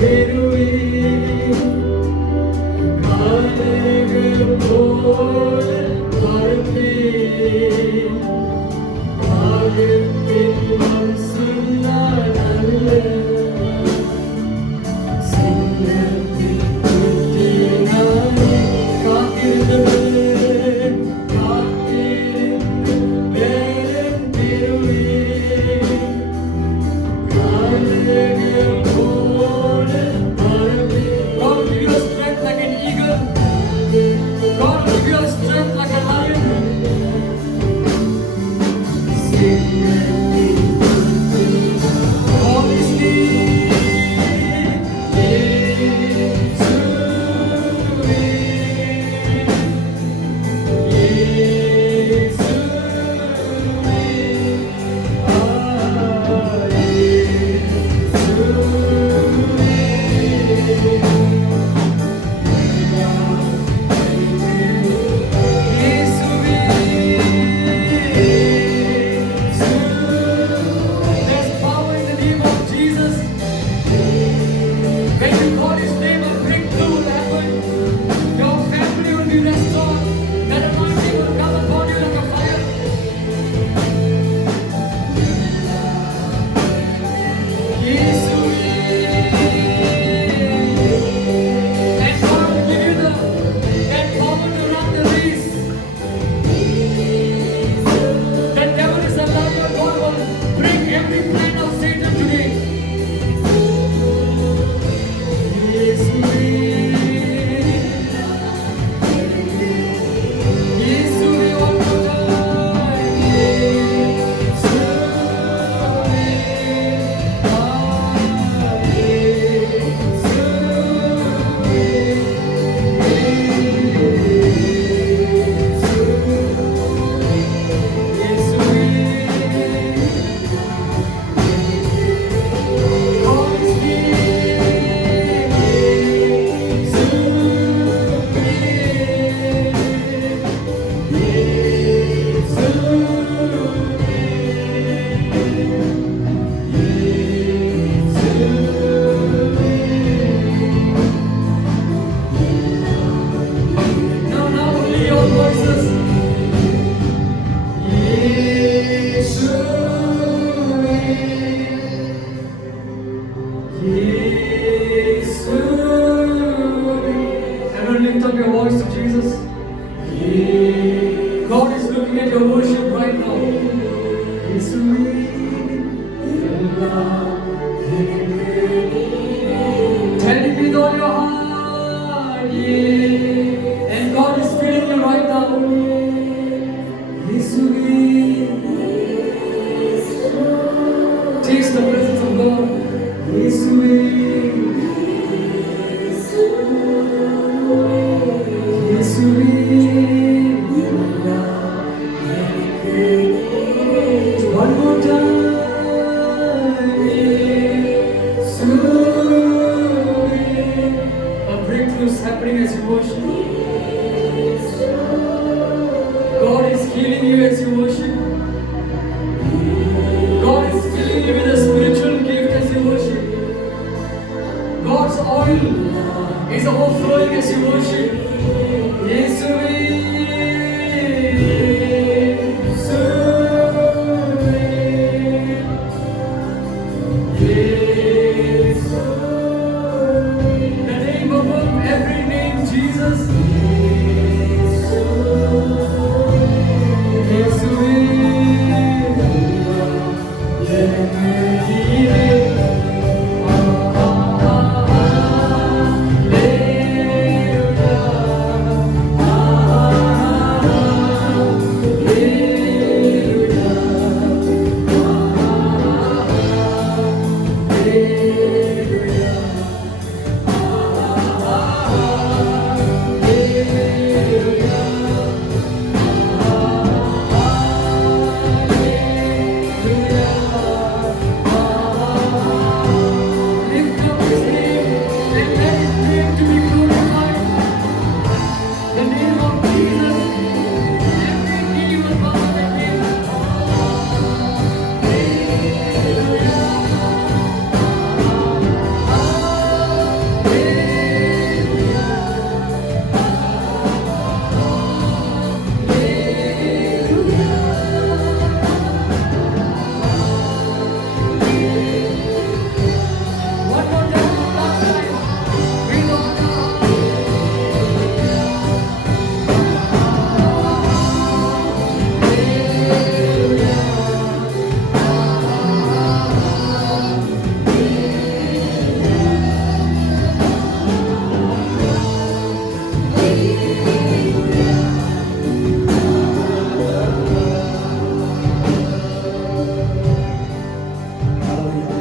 பெறுவேன் காலங்கள் போல பரப்பேன் காலத்தின் வம்சம்தான் அல்ல சிங்கத்தின் குட்டினாலே காத்திருந்தவன் காத்திருந்து வேலன் பெறுவேன் காலங்கள் போல பரப்பேன். God will give you strength like an eagle. God will give you strength like a lion. All is commit your worship right now. Tell him with all your heart, yeah. And God is filling you right now.